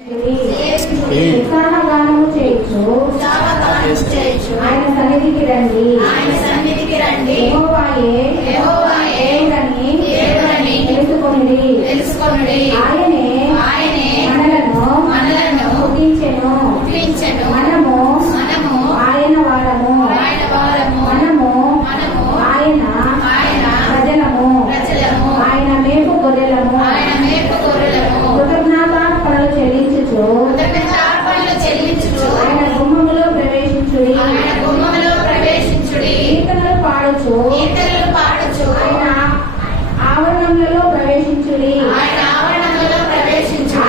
ఉత్సాహగానము చేయొచ్చు, ఆయన సన్నిధికి రండి, యెహోవాయే దేవుడని తెలుసుకొనుడి. ఆయనే మనలను పుట్టించెను, మనము ఆయన వారము, మనము ఆయన ప్రజలము, ఆయన మేపు గొర్రెలము. కృతజ్ఞతార్పణలు చెల్లించుచు ఆయన గుమ్మములో ప్రవేశించుడి, కీర్తనలు పాడుచు ఆయన ఆవరణములలో ప్రవేశించుడి,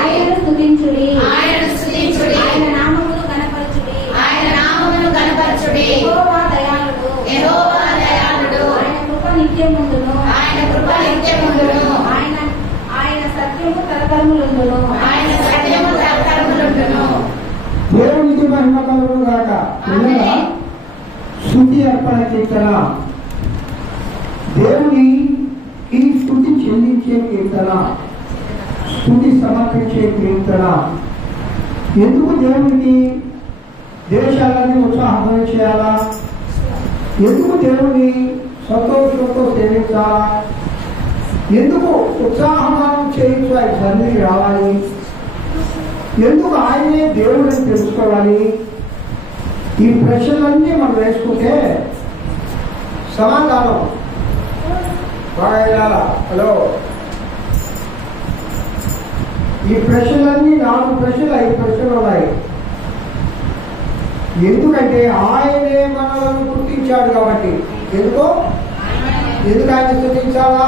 ఆయనను స్తుతించుడి, ఆయన నామమును కనపరచుడి. యెహోవా దయాళుడు, ఆయన కృప నిత్యముండును, ఆయన సత్యము తరతరములుండును. దేవునికి మహిమ కలుగును గాక. స్తుతి అర్పణ కీర్తన, దేవుని ఈ స్తుతి చెల్లించే కీర్తన, స్తుతి సమర్పించే కీర్తన. ఎందుకు దేవునికి దేశాలన్నీ ఉత్సాహం చేయాలా? ఎందుకు దేవుని సంతోషంతో సేవించాలా? ఎందుకు ఉత్సాహం చేయించు ఆయన సన్నిధికి రావాలి? ఎందుకు ఆయనే దేవుడిని తెలుసుకోవాలి? ఈ ప్రశ్నలన్నీ మనం వేసుకుంటే సమాధానం బాగా వెళ్ళాలా? హలో, ఈ ప్రశ్నలన్నీ 4 ప్రశ్నలు 5 ప్రశ్నలు ఉన్నాయి. ఎందుకంటే ఆయనే మనలను గుర్తించాడు కాబట్టి. ఎందుకు ఆయన స్తుతించాలా?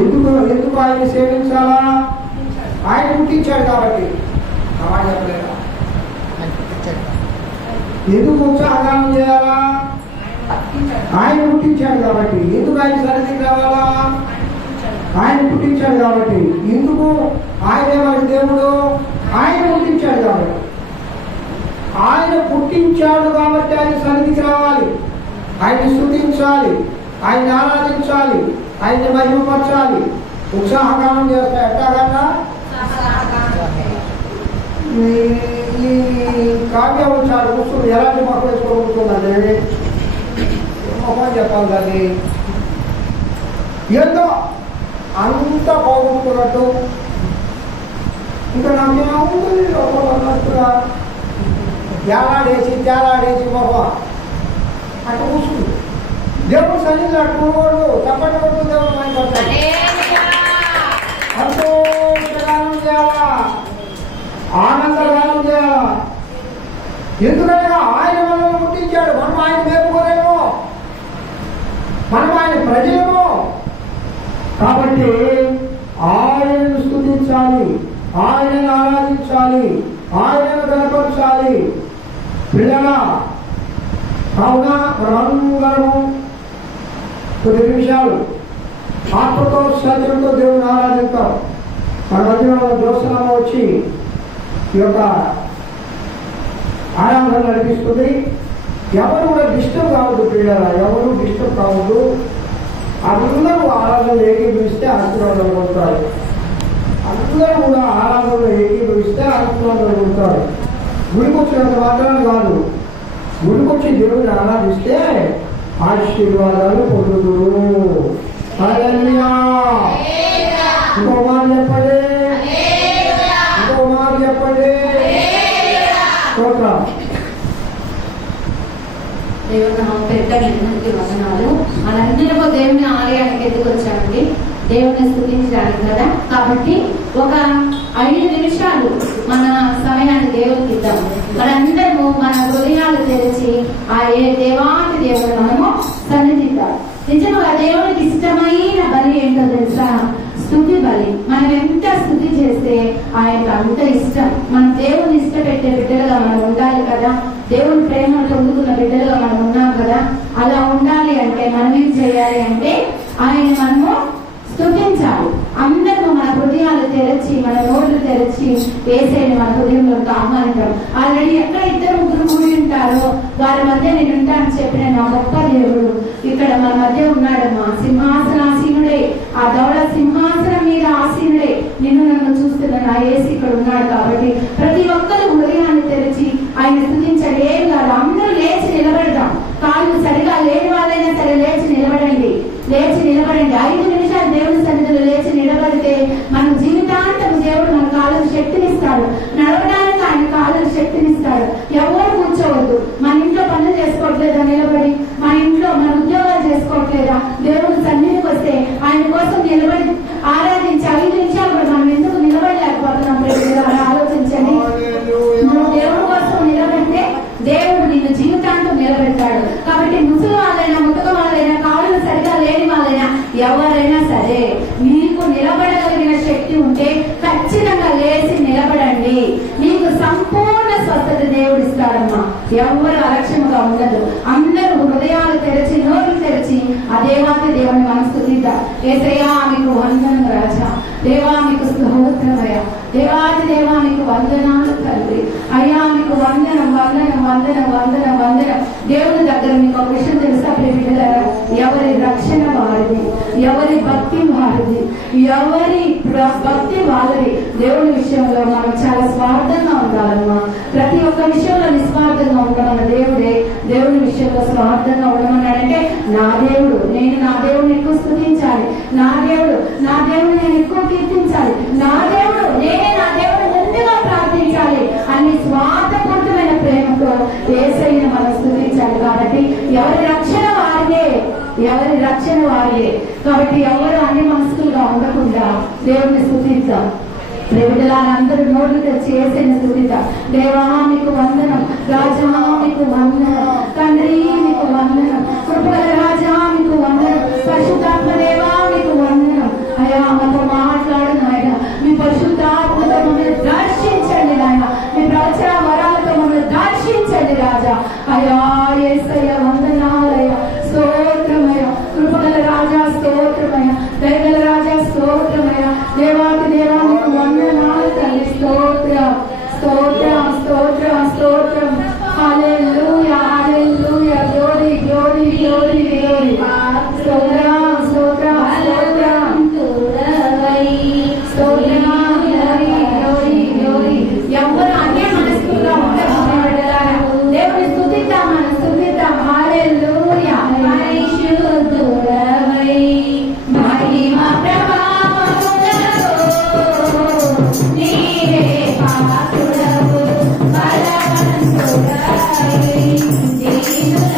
ఎందుకు ఆయన సేవించాలా? ఆయన పుట్టించాడు కాబట్టి. చెప్పలేదా? ఎందుకు ఉత్సాహగానం చేయాలా? ఆయన పుట్టించాడు కాబట్టి. ఎందుకు ఆయన సన్నిధికి రావాలా? ఆయన పుట్టించాడు కాబట్టి. ఎందుకు ఆయనే మనకి దేవుడు? ఆయన పుట్టించాడు కాబట్టి. ఆయన పుట్టించాడు కాబట్టి ఆయన సన్నిధికి రావాలి, ఆయన స్తుతించాలి, ఆయన ఆరాధించాలి, ఆయన్ని మహిమపరచాలి, ఉత్సాహగానం చేస్తా. ఎట్లాగన్నా ఈ కావ్య ఉత్సాహం కూర్చుని ఎలాంటి మొక్కలు వేసుకోగలుగుతుందండి? మొహం చెప్పాలి దాన్ని. ఏదో అంత బాగుంటున్నట్టు ఇంకా నాకేమవుతుంది అన్నట్టుగా తేలాడేసి మొహం అటు కూర్చుంది. దేవుడు సన్నిధిలో అట్టుకోకూడదు, తప్పటి కొట్టు దేవుడు మైపడతాడు. సంతోషగానం చేయాలా, ఆనందగానం చేయాలా. ఎందుకంటే ఆయన మనల్ని పుట్టించాడు, మనం ఆయన మేపుకోలేము, మనం ఆయన ప్రజలము. కాబట్టి ఆయనను స్తుతించాలి, ఆయనను ఆరాధించాలి, ఆయనను కనపరచాలి. పిల్లలా, కావున మనందరము కొద్ది నిమిషాలు ఆత్మతో సత్యంతో దేవుని ఆరాధిస్తాం. మన మధ్యలో జ్యోత్సనమ్మ వచ్చి ఈ యొక్క ఆరాధన నడిపిస్తుంది. ఎవరు కూడా డిస్టర్బ్ కావద్దు పిల్లల, ఎవరు డిస్టర్బ్ కావద్దు. అందరూ ఆరాధనలు ఏకీభవిస్తే ఆశీర్వాదాలు పొందుతారు. అందరూ కూడా ఆరాధనలు ఏకీభవిస్తే ఆశీర్వాదాలు పొందుతారు. గుడికొచ్చినంత మాత్రాలు కాదు, గుడికొచ్చి దేవుడిని ఆరాధిస్తే ఆశీర్వాదాలు పొందుతురు. హల్లెలూయా. ఇంకో మాట చెప్పండి, ఇంకో మాట చెప్పండి. దేవుని వదనాలు. మనందరికీ దేవుని ఆలయానికి ఎందుకు వచ్చామండి? దేవుని స్తుతించడానికి కదా. కాబట్టి ఒక 5 నిమిషాలు మన సమయాన్ని దేవునికి ఇద్దాం. మనందరము మన హృదయాలు తెరిచి ఆ దేవాతి దేవుడు మనము సన్నిధిద్దాం. నిజంగా దేవునికి ఇష్టమైన బలి ఏంటో తెలుసా? స్తుతి బలి. మనం ఎంత స్తుతి చేస్తే ఆయనకు అంత ఇష్టం. మన దేవుని ఇష్టపెట్టే బిడ్డలుగా మనం ఉండాలి కదా. దేవుని ప్రేమను పొందుకున్న బిడ్డలుగా మనం ఉన్నాం కదా. అలా ఉండాలి అంటే మనం ఏం చేయాలి అంటే ఆయన మనము స్తుతించాలి. అందరూ మన హృదయాలు తెరచి, మన నోళ్లు తెరచి వేసేది మన హృదయంలోకి ఆహ్వానించడం. ఆల్రెడీ ఎక్కడ 2-3 కూడి ఉంటారో వారి మధ్య నేను ఉంటానని చెప్పిన నా గొప్ప దేవుడు ఇక్కడ మన మధ్య ఉన్నాడమ్మా. సింహాసనాసీనుడే, ఆ దౌడ సింహాసనం మీద ఆసీనుడే నిన్ను నన్ను చూస్తున్న నా యేసు ఇక్కడ ఉన్నాడు. కాబట్టి ప్రతి ఒక్కరు హృదయాన్ని తెరిచి ఆయన స్తుతించండి. ఏం కాదు, అందరూ లేచి నిలబడదాం. కాళ్ళు సరిగా లేని వాళ్ళైనా సరే లేచి నిలబడండి. 5 నిమిషాలు దేవుని సన్నిధిలో లేచి నిలబడితే మన జీవితాంతం దేవుడు మన కాళ్ళకు శక్తినిస్తాడు. నడవడానికి ఆయన కాళ్ళకు శక్తినిస్తాడు. ఎవరు కూర్చోవద్దు. మన ఇంట్లో పనులు చేసుకోవట్లేదా నిలబడి, మన ఇంట్లో మన ఉద్యోగాలు చేసుకోవట్లేదా, దేవుని సన్నిధికి వస్తే ఆయన కోసం నిలబడి ఆరాధించి 5 నిమిషాలు కూడా మనం ఎందుకు నిలబడలేకపోతున్నాం? ఆలోచించండి. నువ్వు దేవుడి కోసం నిలబడితే దేవుడు నిన్ను జీవితాంతం నిలబెడతాడు. కాబట్టి ముసలి వాళ్ళైనా, ముతక వాళ్ళైనా, కాళ్ళు సరిగా లేని వాళ్ళైనా, ఎవరైనా సరే మీకు నిలబడగలిగిన శక్తి ఉంటే ఖచ్చితంగా లేచి నిలబడండి. మీకు సంపూర్ణ స్వస్థత దేవుడు ఇస్తాడమ్మా. ఎవరు అలక్ష్యముగా ఉండదు. అందరూ హృదయాలు తెరిచి, నోరు తెరిచి ఆ దేవాది దేవుని మనం స్తుతిద్దాం. యేసయ్యా మీకు వందనం రాజా, దేవా మీకు స్తోత్రమయ్యా, దేవాది దేవా మీకు వందనాలు తండ్రి. అయ్యా మీకు వందనం వందనం వందనం వందనం వందనం. దేవుని దగ్గర మీకు ఒక విషయం తెలుసా ప్రియమిత్రులారా? ఎవరి రక్షణ వారిది, ఎవరి భక్తి వారిది, ఎవరి భక్తి వారిది. దేవుని విషయంలో మనం చాలా స్వార్థంగా ఉండాలమ్మా. ప్రతి ఒక్క విషయంలో నిస్వార్థంగా ఉండమన్న దేవుడే దేవుని విషయంలో స్వార్థంగా ఉండమన్నాడంటే, నా దేవుడు నేను నా దేవుడిని ఎక్కువ స్తుతించాలి, నా దేవుడు నేను ఎక్కువ కీర్తించాలి, నా దేవుడు నేనే నా దేవుడు ముందుగా ప్రార్థించాలి అని స్వార్థపూరితమైన ప్రేమతో యేసయ్యను మనం స్తుతించాలి. కాబట్టి ఎవరి రక్షణ వారిదే, ఎవరి రక్షణ వారిదే. కాబట్టి ఎవరు అన్ని మనసులుగా ఉండకుండా దేవుడిని స్తుతిద్దాం. దేవుళ్ళందరూ నోళ్ళు తెచ్చి యేసయ్యను స్తుతిద్దాం. దేవా మీకు వందనం, రాజా మీకు వందనం, తండ్రి మీకు వందనం, కృపగల రాజా మీకు వందనం, పరిశుద్ధాత్మ దేవా మీకు వందనం. అయ్యా మాతో మాట్లాడు ఆయన, మీ పరిశుద్ధాత్మతో మమ్మల్ని దర్శించండి నాయన, మీ ప్రవచన వరాలతో మమ్మల్ని దర్శించండి రాజా. అయ్యా యేసయ్య వందనాలయ్యా, స్తోత్రమయ్య, కృపగల రాజా స్తోత్రమయ్య, దయగల రాజా స్తోత్రమయ్య, దేవాది దేవా మీకు వందనాలు తండ్రి. స్తోత్రం స్తోత్రం స్తోత్రం స్తోత్రం. Hallelujah hallelujah. Glory glory glory glory. స్తోత్రం స్తోత్రం స్తోత్రం స్తోత్రం. Glory glory glory. ఎవరు అన్య మనస్కులుగా ఉండరు. దేవుని స్తుతిద్దాం, మనం స్తుతిద్దాం. హల్లెలూయా. పరిశుద్ధుడవై మహిమ ప్రభావములతో నీవే పాత్రుడవు, బలవంతుడవై దీనుల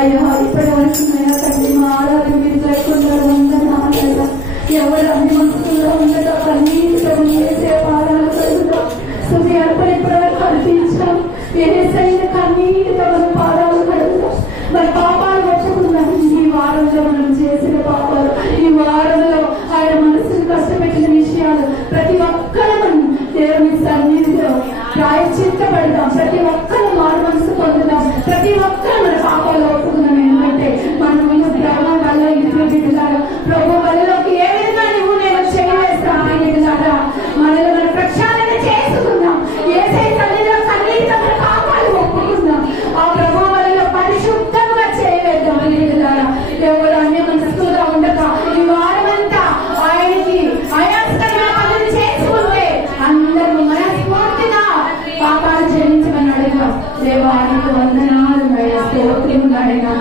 అయ్యా ఇప్పటి వరకు తండ్రి మా ఆరాధన మీరు లేకుండా వందనాలయ్యా ఎవరు అన్ని మనసులో ఉండగా కన్నీటితో చేసే పాదాలు కలుగుతాం సుమి అర్పణ ఇప్పటివరకు అర్పించాం ఏసైన కన్నీటితో మన పాదాలు కలుగుతాం మరి పాపాలు వచ్చకుండా ఈ వారంలో మనం చేసిన పాపాలు ఈ వారంలో ఆయన మనసును కష్టపెట్టిన విషయాలు ప్రతి ఒక్కరు మనం దేవుని సన్నిధిలో ప్రాయశ్చిత్తపడదాం. ప్రతి ఒక్కరు మారు మనసు పొందుదాం. ప్రతి ఒక్కరు మన పాపాలు ఒప్పుకున్నాం. ఎందుకంటే మనం గ్రామ వల్ల ఇంట్లో బిడ్డలారా ప్రభు వల్లలోకి ఏ విధంగా నువ్వు నేను చేయవేస్తాను బిడ్డలారా మన దేవానికి వందనాలు అయ్యా, స్తోత్రములైనా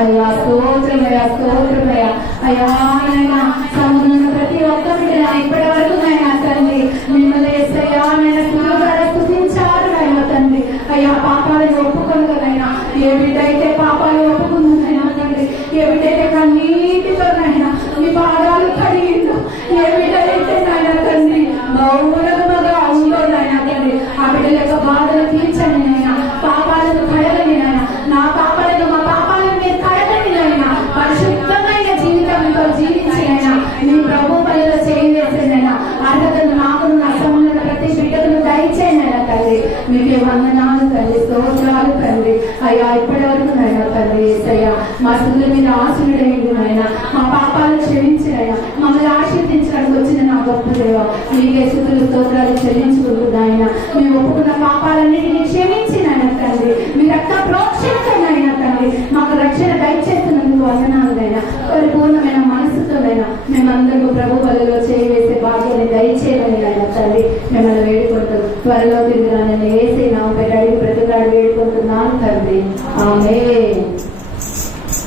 అయ్యా, స్తోత్రమయ్యా, స్తోత్రమయ్యా. అయ్యా నాయనా సముద్రం ప్రతి ఒక్క బిడ్డ ఇప్పటి వరకు నాయనా తండ్రి మిమ్మల్ని యేసయ్యా నాయనా సులువుగా స్తుతించారు నాయనా తండ్రి. అయ్యా పాపాలను ఒప్పుకొనగలైనా ఏ బిడ్డ అయితే పాపాలు ఒప్పుకుందనైనా తండ్రి, ఏ బిడ్డ అయితే కన్నీటితో నాయనా మీ పాదాలు కడిగిందో, ఏ బిడ్డ అయితే నాయనా తండ్రి మౌనముగా ఉందో నాయనా తండ్రి, ఆ బిడ్డల యొక్క బాధలు తీర్చండి నాయనా, పాపాలను కడగండి నాయనా, నా పాపాలను మా పాపాలను మీరు కడగండి నాయనా, పరిశుద్ధమైన జీవితంతో జీవించినైనా మీ ప్రభు పనిలో చేయవేసేనైనా అర్హతను నాకు నా సమయంలో ప్రతి బిడ్డను దయచేయండి అయినా తండ్రి. మీకే వందనాలు తండ్రి, స్తోత్రాలు తండ్రి. అయ్యా ఇప్పటి వరకు నాయనా తండ్రి యేసయ్యా మా స్థుతుల మీద ఆశీనుడైంది నాయనా, మా పాపాలు క్షమించినైనా మమ్మల్ని ఆశీర్వదించడానికి వచ్చిన నా గొప్ప దేవ మీకే స్థుతులు స్తోత్రాలు చెల్లించుకుంటున్నాయన. మేము ఒప్పుకున్న పాపాలన్నిటినీ క్షమించినైనా తండ్రి, మీ రక్త ప్రోక్షించనైనా తండ్రి, మాకు రక్షణ దయచేస్తున్నందుకు వందనాలైనా, పరిపూర్ణమైన మనసుతోనైనా మేమందరూ ప్రభు బలలో చేయవేసే భాగ్యాన్ని దయచేయమని అయినా తండ్రి మిమ్మల్ని వేడుకుంటాం. త్వరలో తిరుగురానని వేసి నా అడిగి ప్రతిగాడు వేడుకుంటున్నాను తండ్రి. ఆమేన్.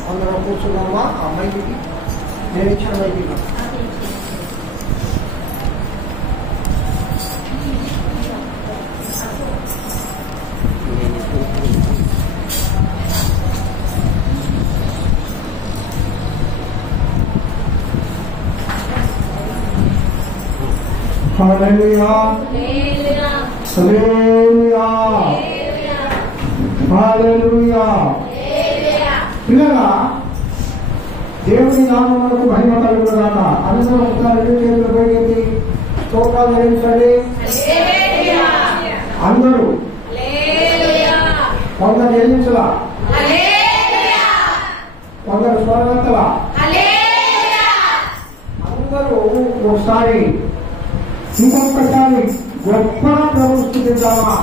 అందరం కూర్చున్నామా? ఆ మైకి నేను ఇచ్చిన మైకి హల్లెలూయా, హల్లెలూయా, హల్లెలూయా. పిల్లగా దేవుని నామమునకు మహిమ కలుగునుగాక. అందరూ ఒకసారి రెండు చేతులు పైకెత్తి స్తోత్రాలు చెల్లించండి. అందరూ కొందరు చెల్లించలా, కొందరు స్వరవంతలా, అందరూ ఒకసారి ఇంకొకసారి గొప్ప ప్రభు స్థుతిద్దామా?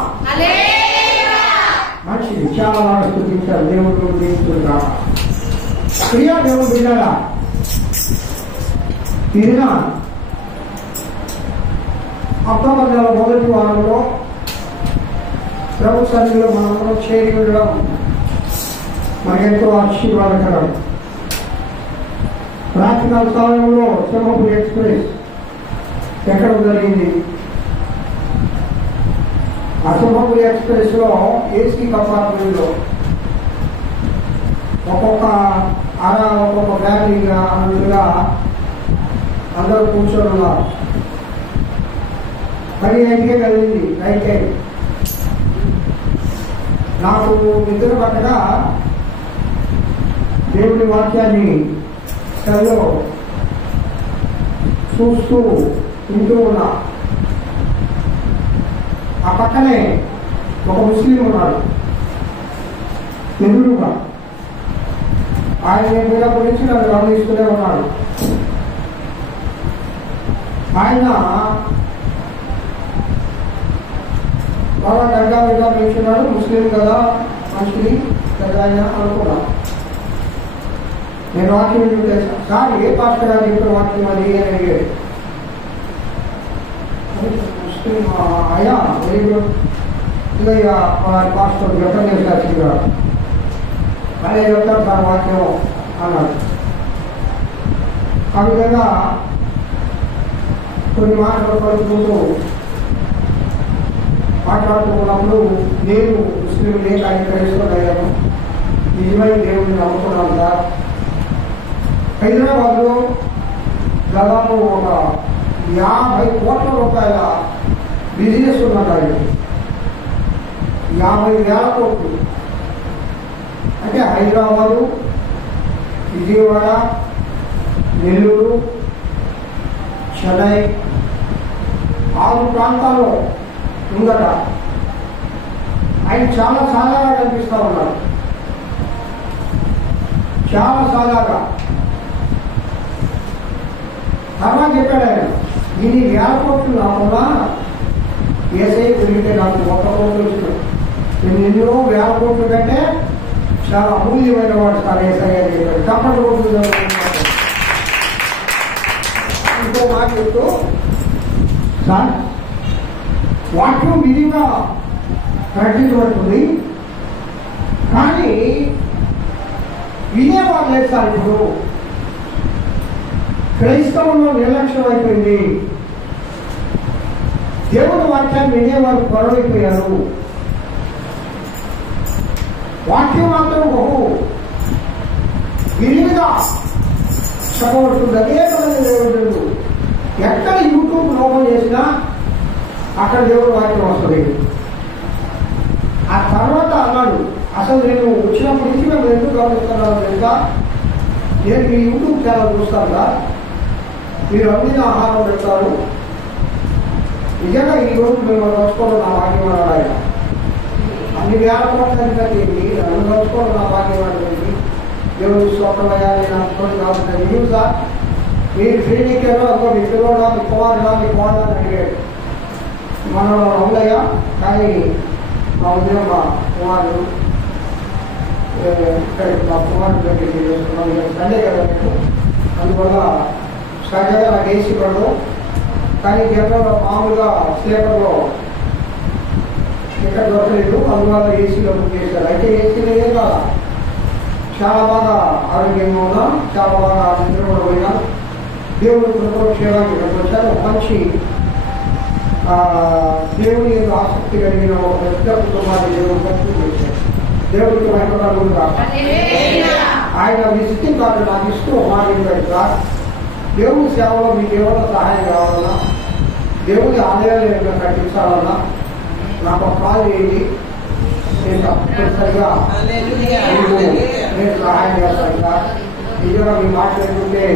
మంచిది, చాలా బాగా స్థుతించారు. దేవుడు దీవించుగా. ప్రియా దేవుడు విన్నారా? ఇది అక్టోబర్ నెల మొదటి వారంలో ప్రభు సన్నిధిలో మనందరం చేరి ఉండడం మనకెంతో ఆశీర్వాదకరం. ప్రాచీన కాలంలో సింహపురి ఎక్స్ప్రెస్ ఎక్కడ జరిగింది? ఆ సింహపురి ఎక్స్ప్రెస్ లో ఏసీ కంపార్ట్మెంట్ లో ఒక్కొక్క ఒక్కొక్క ఫ్యామిలీగా అన్నట్టుగా అందరూ కూర్చొని ఉన్నారు. 10 గంటకే కలిగింది నైట్ టైం. నాకు నిద్ర పట్టగా దేవుడి వాక్యాన్ని సెల్లో చూస్తూ వింటూ ఉన్నా. ఆ పక్కనే ఒక ముస్లిం ఉన్నాడు ఎదురుగా. ఆయన మీద గురించి నన్ను గమనిస్తూనే ఉన్నాడు. ఆయన బాగా గంగా పెంచున్నాడు. ముస్లిం కదా, మంచిది కదా ఆయన అనుకున్నా. నేను వాక్యం చేశాను. సార్ ఏ పాస్టర్ గారు చెప్పిన వాక్యం అది అని అడిగాడు. ముస్లిం అయ్యా వెరీ గుడ్, ఇక పాస్టర్ వెంకటేశ్వర శాస్త్రి గారు అదే చెప్తారు సార్ వాక్యం అన్నాడు. ఆ విధంగా కొన్ని మాటలు పలుకుంటూ మాట్లాడుతున్నప్పుడు నేను ముస్లిం లేక ఆయన క్రైస్తవులయ్యాను, నిజమైన దేవుడిని నమ్ముకున్నాను సార్. హైదరాబాద్లో దాదాపు ఒక 50 కోట్ల రూపాయల బిజినెస్ ఉన్నది. 50,000 కోట్లు అంటే హైదరాబాదు, విజయవాడ, నెల్లూరు, చెన్నై 6 ప్రాంతాల్లో ఉందట. ఆయన చాలా సాదాగా కనిపిస్తూ ఉన్నారు, చాలా సాదాగా. తర్వాత చెప్పాడు ఆయన, దీన్ని 1000 కోట్లు కాకుండా ఏసై పెరిగితే నాకు 1 కోట్లు వచ్చినాయి. నేను ఎన్నో 1000 కోట్లు కంటే చాలా అమూల్యమైన వాడు సార్ ఏసై అని చెప్పాడు. తప్పటి కోట్లు ఇంకో మాట చెప్తూ, సార్ వాక్యం విధిగా ప్రకటించబడుతుంది, కానీ వినేవారు లేదు సార్. ఇప్పుడు క్రైస్తవంలో నిర్లక్ష్యం అయిపోయింది. దేవుని వాక్యాన్ని వినేవారు కొరవైపోయారు. వాక్యం మాత్రం బహు విరివిగా చెప్పబడుతుంది. అనేకమైన దేవుడు ఎక్కడ యూట్యూబ్ ఓపెన్ చేసినా అక్కడ దేవుడు వాక్యం వస్తుంది. ఆ తర్వాత అన్నాడు, అసలు నేను వచ్చినప్పటి నుంచి మేము ఎందుకు గమనిస్తున్నాను తెలుసా, నేను మీ యూట్యూబ్ ఛానల్ చూస్తాను కదా, మీరు అన్ని ఆహారం పెడతారు. నిజంగా ఈ రోజు మేము నడుచుకోవడం నా వాక్యం అన్నాడు. అన్ని వేల కోట్ల ఏంటి నన్ను నడుచుకోవడం నా వాక్యం అన్నది దేవుడు స్వప్నమయ్యా నేను అనుకోండి కాబట్టి న్యూసా మీరు శ్రీనికేలో అనుకో మీ పిల్లడా మీ కుమారుడా మీ కోడని అడిగాడు. మనం అవునయ్యా, కానీ మా ఉదయం మా కుమారుడు మా కుమారుడు దగ్గరికి చేసుకున్నాం. సండే కదా నేను, అందువల్ల సహజంగా నాకు ఏసీ పడదు. కానీ జనరల్గా మామూలుగా స్లీపర్లో ఇక్కడ దొరకలేదు, అందువల్ల ఏసీలో బుక్ చేశారు. అయితే ఏసీలో ఏం కాదు, చాలా బాగా ఆరోగ్యంగా ఉన్నా, చాలా బాగా నిద్ర కూడా పోయినా. దేవుడి కృపక్షేమానికి ఇక్కడికి వచ్చారు. మంచి దేవుని యొక్క ఆసక్తి కలిగిన ఒక పెద్ద కుటుంబాన్ని దేవుడు పంచుకుంటారు. దేవుడికి వెంకటాలు ఆయన విజిటింగ్ కార్డు నాకు ఇస్తూ మాట్లాడాడు సార్, దేవుని సేవలో మీకు ఏమైనా సహాయం కావాలన్నా, దేవుని ఆలయాలు ఏమైనా కట్టించాలన్నా నాకు ఒక కాల్ చేయండి, నేను తప్పనిసరిగా నేను సహాయం చేస్తాను సార్. నిజంగా మీరు మాట్లాడుతుంటే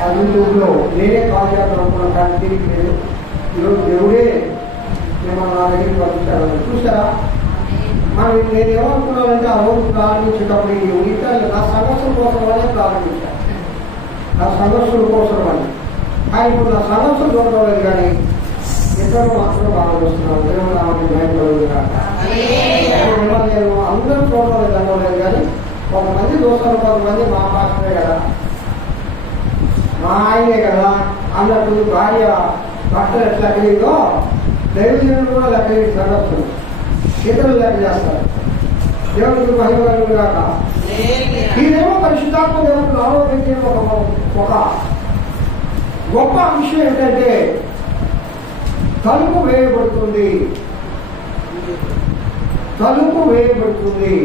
ఆ యూట్యూబ్లో నేనే కాల్ చేస్తాను అనుకున్నాను, కానీ తిరిగి లేదు. ఈరోజు దేవుడే మిమ్మల్ని నా దగ్గరికి పంపించాలని చూసారా. మనం నేను ఏమనుకున్నానంటే ఆ రోజు ప్రారంభించేటప్పుడు ఈ ఉనితాలు నా సమస్యల కోసం వల్లే ప్రారంభించాను, నా సమస్యల కోసం అని. కానీ ఇప్పుడు నా సమస్యలు దొరకడం లేదు, కానీ ఇద్దరు మాత్రం బాగా వస్తున్నాను. దేవుడు నాకు భయపడదు కాక నేను అందరూ చూడడం లేదు అనుకోలేదు, కానీ కొంతమంది చూస్తారు, కొంతమంది మా పాత్రే కదా, మా ఆయనే కదా అన్నట్టు భార్య భర్తలు ఎట్లా లెక్కలేదో దైవజనులు కూడా లెక్కలేని సంగతులు ఇతరులు లెక్క చేస్తారు. దేవుడికి మహిమలు కాక ఈయనేమో పరిశుద్ధాత్మ దేవుడు ఆలోచించే ఒక గొప్ప విషయం ఏంటంటే తలుపు వేయబడుతుంది, తలుపు వేయబడుతుంది.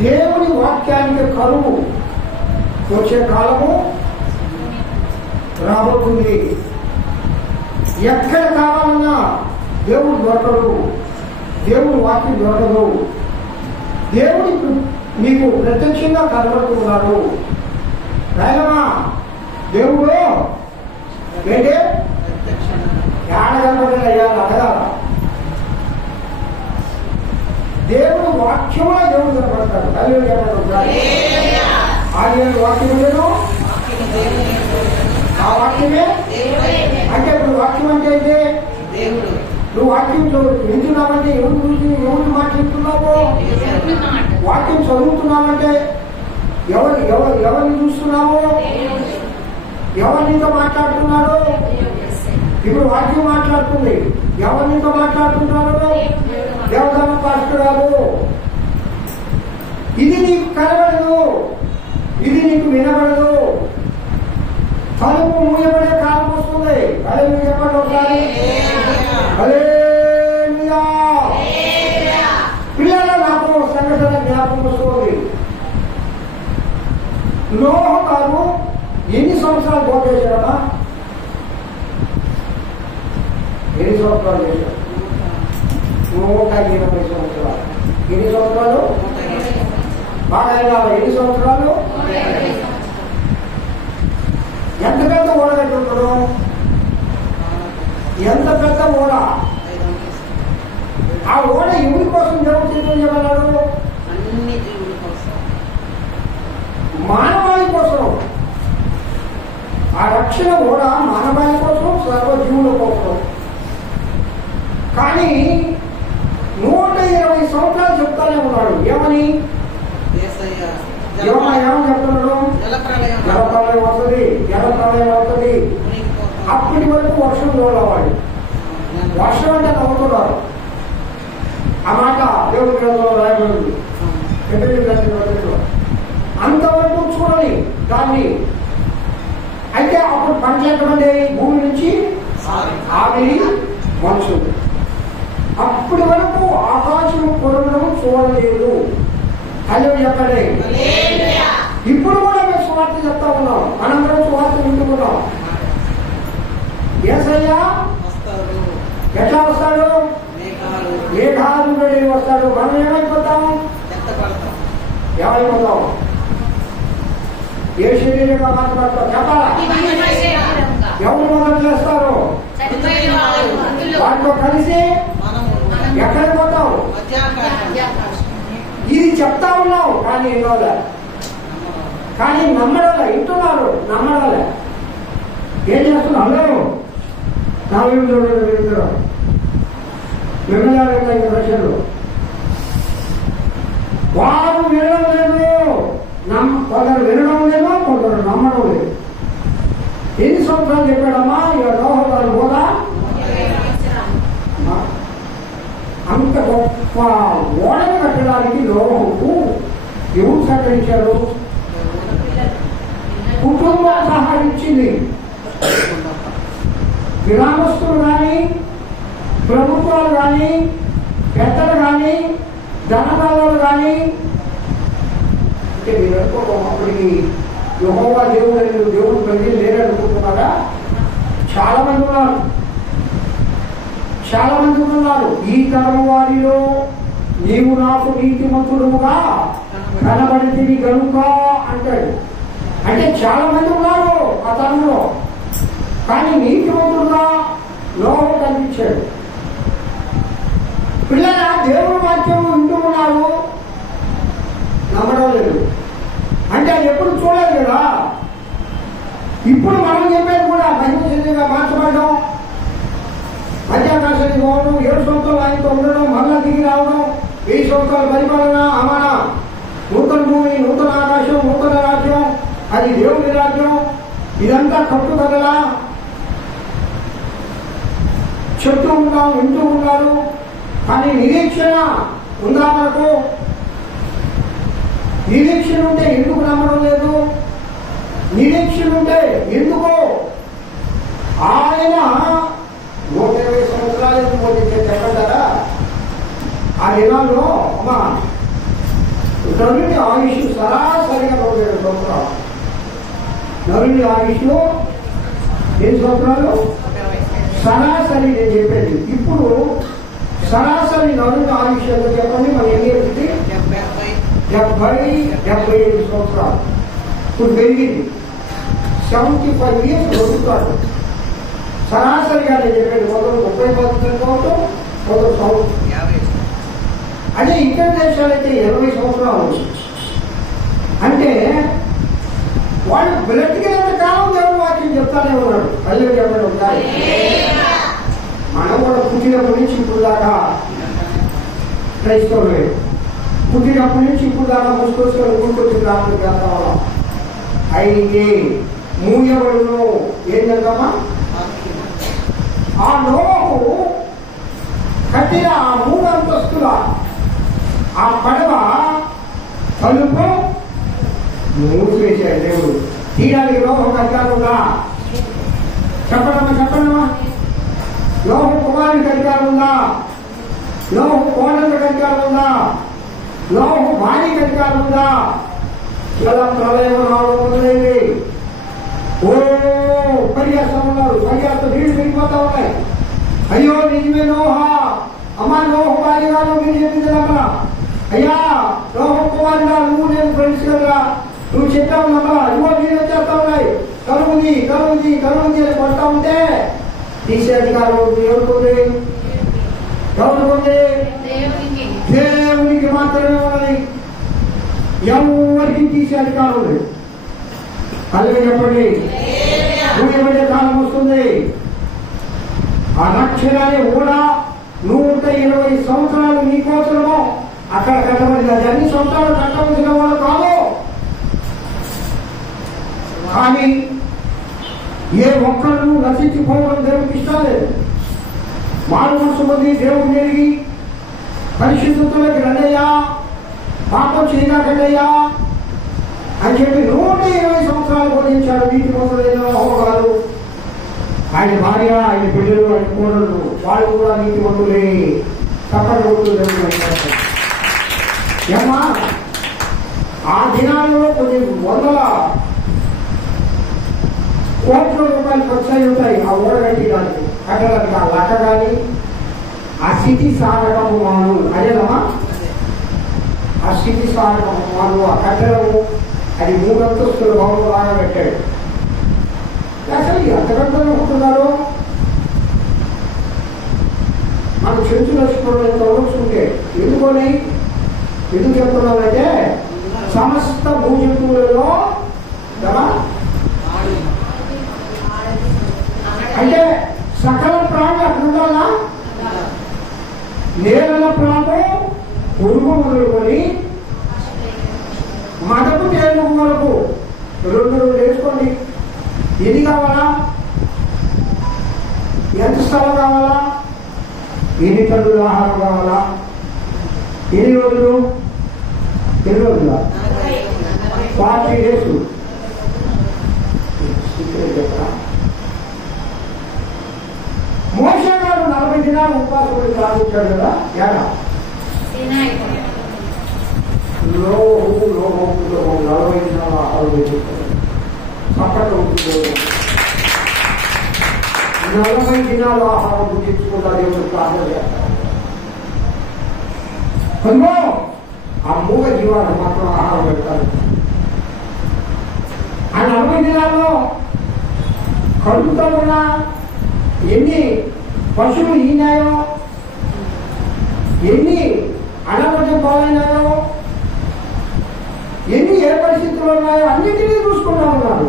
దేవుని వాక్యానికి కరువు వచ్చే కాలము రాబోతుంది. ఎక్కడ కావాలన్నా దేవుడు దొరకడు, దేవుడు వాక్యం దొరకదు. దేవుడు నీకు ప్రత్యక్షంగా కనబడుతున్నాడు. రాయలమా దేవుడు ఏంటి ఏడ కనబడినయ్యా అడగాల. దేవుడు వాక్యములో దేవుడు కనబడతాడు. తల్లి కనబడుతాడు. ఆయన వాక్యం లేదు, ఆ వాక్యమే అంటే ఇప్పుడు వాక్యం అంటే అయితే నువ్వు వాక్యం వింటున్నావంటే ఎవరు గురించి ఎవరు మాట్లాడుతున్నావు, వాక్యం చదువుతున్నావంటే ఎవరిని చూస్తున్నావు, ఎవరినితో మాట్లాడుతున్నాడు. ఇప్పుడు వాక్యం మాట్లాడుతుంది, ఎవరినితో మాట్లాడుతున్నాడు, దేవదాన పాస్టరాలు. ఇది నీకు కనబడదు, ఇది నీకు వినబడదు. తలుపు మూయబడే కాలం వస్తుంది. అదే మీరు చెప్పండి ఒకసారి. పిల్లల నాకు సంఘటన జ్ఞాపకం వస్తుంది. నోహు గారు ఎన్ని సంవత్సరాలు బోట్ చేశారమ్మా? ఎన్ని సంవత్సరాలు చేశారు? 120 సంవత్సరాలు. ఎన్ని సంవత్సరాలు? బాగా ఎన్ని సంవత్సరాలు? ఎంత పెద్ద ఓడ కట్టుకుంటారు, ఎంత పెద్ద ఓడ. ఆ ఓడ ఎవరి కోసం దేవుడు తీసుకున్నాడు? మానవాళి కోసం. ఆ రక్షణ ఓడ మానవాళి కోసం, సర్వజీవుల కోసం. కానీ 120 సంవత్సరాలు చెప్తానే ఉన్నాడు. ఏమని ఏమని చెప్తున్నాడు? జలప్రళయం వస్తుంది, జలప్రళయం అవుతుంది. అప్పటి వరకు వర్షం చూడవాలి. వర్షం అంటే నవ్వుతున్నారు. ఆ మాట దేవుడి గ్రంథంలో రాయబడింది. అంతవరకు చూడని దాన్ని. అయితే అప్పుడు పంటలు ఎక్కడండి? భూమి నుంచి ఆవిరి మంచు. అప్పటి వరకు ఆకాశం కొరవడం చూడలేదు. అదే చెప్పండి. ఇప్పుడు కూడా మేము సువార్త చెప్తా ఉన్నాం. మనందరం సువార్త వింటున్నాం. యేసయ్య ఎట్లా వస్తాడు? మేఘాలు వెళ్ళి వస్తాడు. మనం ఏమైపోతాము? ఏమైపోతాం? ఏ శరీరంగా మాట్లాడతాం? చెప్పాలా? ఎవరు మొదలు చేస్తారు? వాటితో కలిసి ఎక్కడికి పోతాం? ఇది చెప్తా ఉన్నావు కానీ వినోలే. కానీ నమ్మడాలే, వింటున్నారు నమ్మడాలే. ఏం చేస్తున్నాం? అందరూ ప్రజలు వారు వినడం లేదు. కొందరు వినడం లేదు, కొందరు నమ్మడం లేదు. ఎన్ని సంవత్సరాలు చెప్పాడమ్మా ఇక నోహు గారు కూడా? అంత గొప్ప ఓడను కట్టడానికి నోహుకు ఎవరు సహకరించారు? కుటుంబం సహకరించింది. గ్రామస్తులు కానీ, ప్రభుత్వాలు కానీ, పెద్దలు కానీ, ధనదారులు కానీ. అంటే మీరు అనుకోవడం అప్పటికి యెహోవా దేవుడు ప్రజలు లేరనుకుంటున్నారా? చాలా మంది ఉన్నారు. చాలా మంది ఉన్నారు. ఈ తరం వారిలో నీవు నాకు నీతిమంతుడుగా కనబడితివి గనుక అంటాడు. అంటే చాలా మంది ఉన్నారు ఆ తరంలో. కానీ నీతిమంతుడుగా నోహు కనిపించాడు. పిల్లల దేవుడి వాక్యం వింటూ ఉన్నారు, నమ్మడం లేదు. అంటే అది ఎప్పుడు చూడలేదు కదా. ఇప్పుడు మనం చెప్పేది కూడా మహిమ చెందిగా మార్చబడ్డం, మధ్యాకాశానికి పోవడం, 7 సంవత్సరాలు ఆయనతో ఉండడం, మళ్ళా దిగి రావడం, 1000 సంవత్సరాల పరిపాలన, అమాన, నూతన భూమి, నూతన ఆకాశం, నూతన రాజ్యం, అది దేవుడి రాజ్యం. ఇదంతా కట్టుదలలా చెప్తూ ఉన్నాం, వింటూ ఉన్నారు. కానీ నిరీక్షణ ఉందా మనకు? నిరీక్షణ ఉంటే ఎందుకు నమ్మడం లేదు? నిరీక్షణ ఉంటే ఎందుకు? ఆయన 120 సంవత్సరాలు ఎందుకు చెప్పంటారా? ఆ దినాల్లో అమ్మా నరుని ఆయుష్ సరాసరిగా 120 సంవత్సరాలు. నరుని ఆయుష్ ఎన్ని సంవత్సరాలు? సరాసరి నేను చెప్పేది. ఇప్పుడు సరాసరి నరుని ఆయుష్ ఎంత చెప్పండి? మన ఎన్ని అవుతుంది? 75 సంవత్సరాలు. ఇప్పుడు పెరిగింది 75 ఇయర్స్ దొరుకుతాడు. సరాసరిగా నేను చెప్పేది. మొదలు 30 సంవత్సరం, మొదలు సంవత్సరం. అదే ఇతర దేశాలైతే 20 సంవత్సరాలు. అంటే వాళ్ళు బ్రతికినంత కాలం దేవుడు వాక్యం చెప్తానే ఉన్నాడు. అయ్యో చెప్పండి ఒకసారి. మనం కూడా పుట్టినప్పటి నుంచి ఇప్పుడు దాకా క్రైస్తవులే. పుట్టినప్పటి నుంచి ఇప్పుడు దాకా ముసుకొచ్చుకొని గుర్తొచ్చి ప్రార్థన చేస్తా ఉన్నాం. అయితే మూయబడును ఏంటమ్మా? ఆ నోహు కట్టిన ఆ 3 అంతస్తుల ఆ పడవ తలుపు మూసివేశాడు దేవుడు. తీయడానికి నోహు అధికారులుగా చెప్పడమా? నోహు కుమారుడికి అధికారం ఉందా? నోహు కోడళ్ళకి అధికారం ఉందా? నోహు భార్యకి అధికారం ఉందా? చాలా ప్రళయం రావడం మొదలైంది. ఓ పరిగెత్తా ఉన్నారు. పరిగెత్త నీళ్లు పెరిగిపోతా ఉన్నాయి. అయ్యో నిజమే నోహా, అమ్మా నోహు భార్య గారు మీరు చెప్పింది నమ్మరా? అయ్యా నోహు కుమారుడా, నువ్వు నేను ఫ్రెండ్స్ కదా, నువ్వు చెప్పావు నమ్మరా? ఇవో నీళ్ళు వచ్చేస్తా ఉన్నాయి, కరువుంది అని కొడతా ఉంటే తీసే అధికారం ఎవరికి? దేవునికి మాత్రమే ఉన్నది. ఎవరికి తీసే అధికారం లేదు. అలాగే చెప్పండి. నువ్వు ఏమంటే కాలం వస్తుంది. ఆ రక్షణాన్ని కూడా 120 సంవత్సరాలు నీకోసమో అక్కడ కట్టబడింది. అది అన్ని సంవత్సరాలు కట్టవలసిన వాళ్ళు కాదు. కానీ ఏ ఒక్కరు నశించిపోవడం దేవుడికి ఇష్టం లేదు. మారు మనసు మంది దేవుడిని ఎరిగి పరిశుద్ధతలోకి రండయ్యా, పాపం చేయకండయ్యా అని చెప్పి 120 సంవత్సరాలు బోధించాడు. నీతి మంతులైన హోగాలు, ఆయన భార్య, ఆయన బిడ్డలు, ఆయన కోడలు, వాళ్ళు కూడా నీతి మంతులే. ఏమా ఆ దినాలలో కొన్ని వందల కోట్ల రూపాయలు ఖర్చు అయి ఉంటాయి ఆ ఓడ కట్టడానికి, కట్టడానికి. ఆ లక్క కానీ ఆ స్థితి సాగటము మాను, అదేదమ్మా ఆ స్థితి సాగటము మాను, ఆ కట్టడము అది 3 అంతస్తుల భవనం లాగా పెట్టాడు. అసలు ఎంతకంటే ఉంటున్నారు మన చెంచు లక్ష్మణులు ఎంత ఉంటే ఎందుకు చెప్తున్నానంటే సమస్త భూజంతువులలో కదా, అంటే సకల ప్రాణి అక్కడ ఉండాలా. నేలల ప్రాణం పురుగు మొదలుకొని మదపు తేలుగు వరకు 2 వేసుకోండి. ఎన్ని కావాలా, ఎంత స్థలం కావాలా, ఎన్ని టన్నుల ఆహారం కావాలా, ఎన్ని రోజులు 40 డేస్. మోషే గారు 40 దినాలు ఉపవాసం సాధించాడు కదా. ఎలా 40 దినాలు ఆహారం తెచ్చుకోవాలి. 40 దినాలు ఆహారం తెచ్చుకుంటా దేవుడు ప్రార్థన చేస్తారు. ఆ మూగ జీవాలకు మాత్రం ఆహారం పెడతారు. ఆ 40 దినాల్లో కడుపుతో ఉన్న ఎన్ని పశువులు ఈనాయో, ఎన్ని అనారోగ్యం పాలైనాయో, ఎన్ని ఏ పరిస్థితులు ఉన్నాయో అన్నింటినీ చూసుకుంటా ఉన్నారు.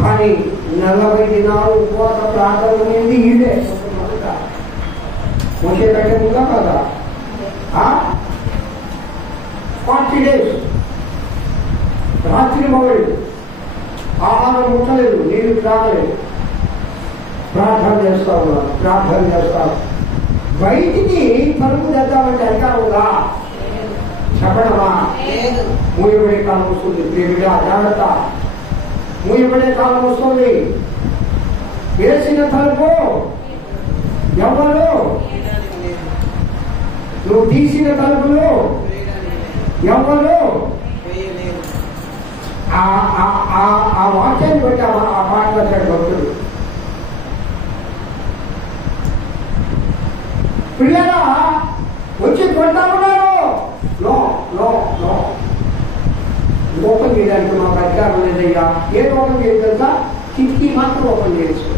కానీ 40 దినాలు ఉపవాస ప్రార్థన అనేది ఇదే మోషే కంటే ముందా కదా. 40 డేస్ రాత్రి మొదలు ఆహారం ముట్టలేదు, నీళ్లు తాగలేదు, ప్రార్థన చేస్తా ఉన్నారు. ప్రార్థన చేస్తారు. బయటికి తలుపు తెద్దామంటే అధికారంగా చెప్పడమా? మూయబడే కాలం వస్తుంది. ప్రేమిగా జాగ్రత్త, మూయబడే కాలం వస్తుంది. వేసిన తలుపు ఎవరు, నువ్వు తీసిన తలుపులు ఎవరు? ఆ వాక్యాన్ని బట్టి ఆ మాట వచ్చాడు భక్తుడు. పిల్లగా వచ్చి కొడతా ఉన్నారు. ఓపెన్ చేయడానికి మాకు అధికారం లేదయ్యా. ఏం ఓపెన్ చేయదు తెలుసా? కిటికీ మాత్రం ఓపెన్ చేయొచ్చు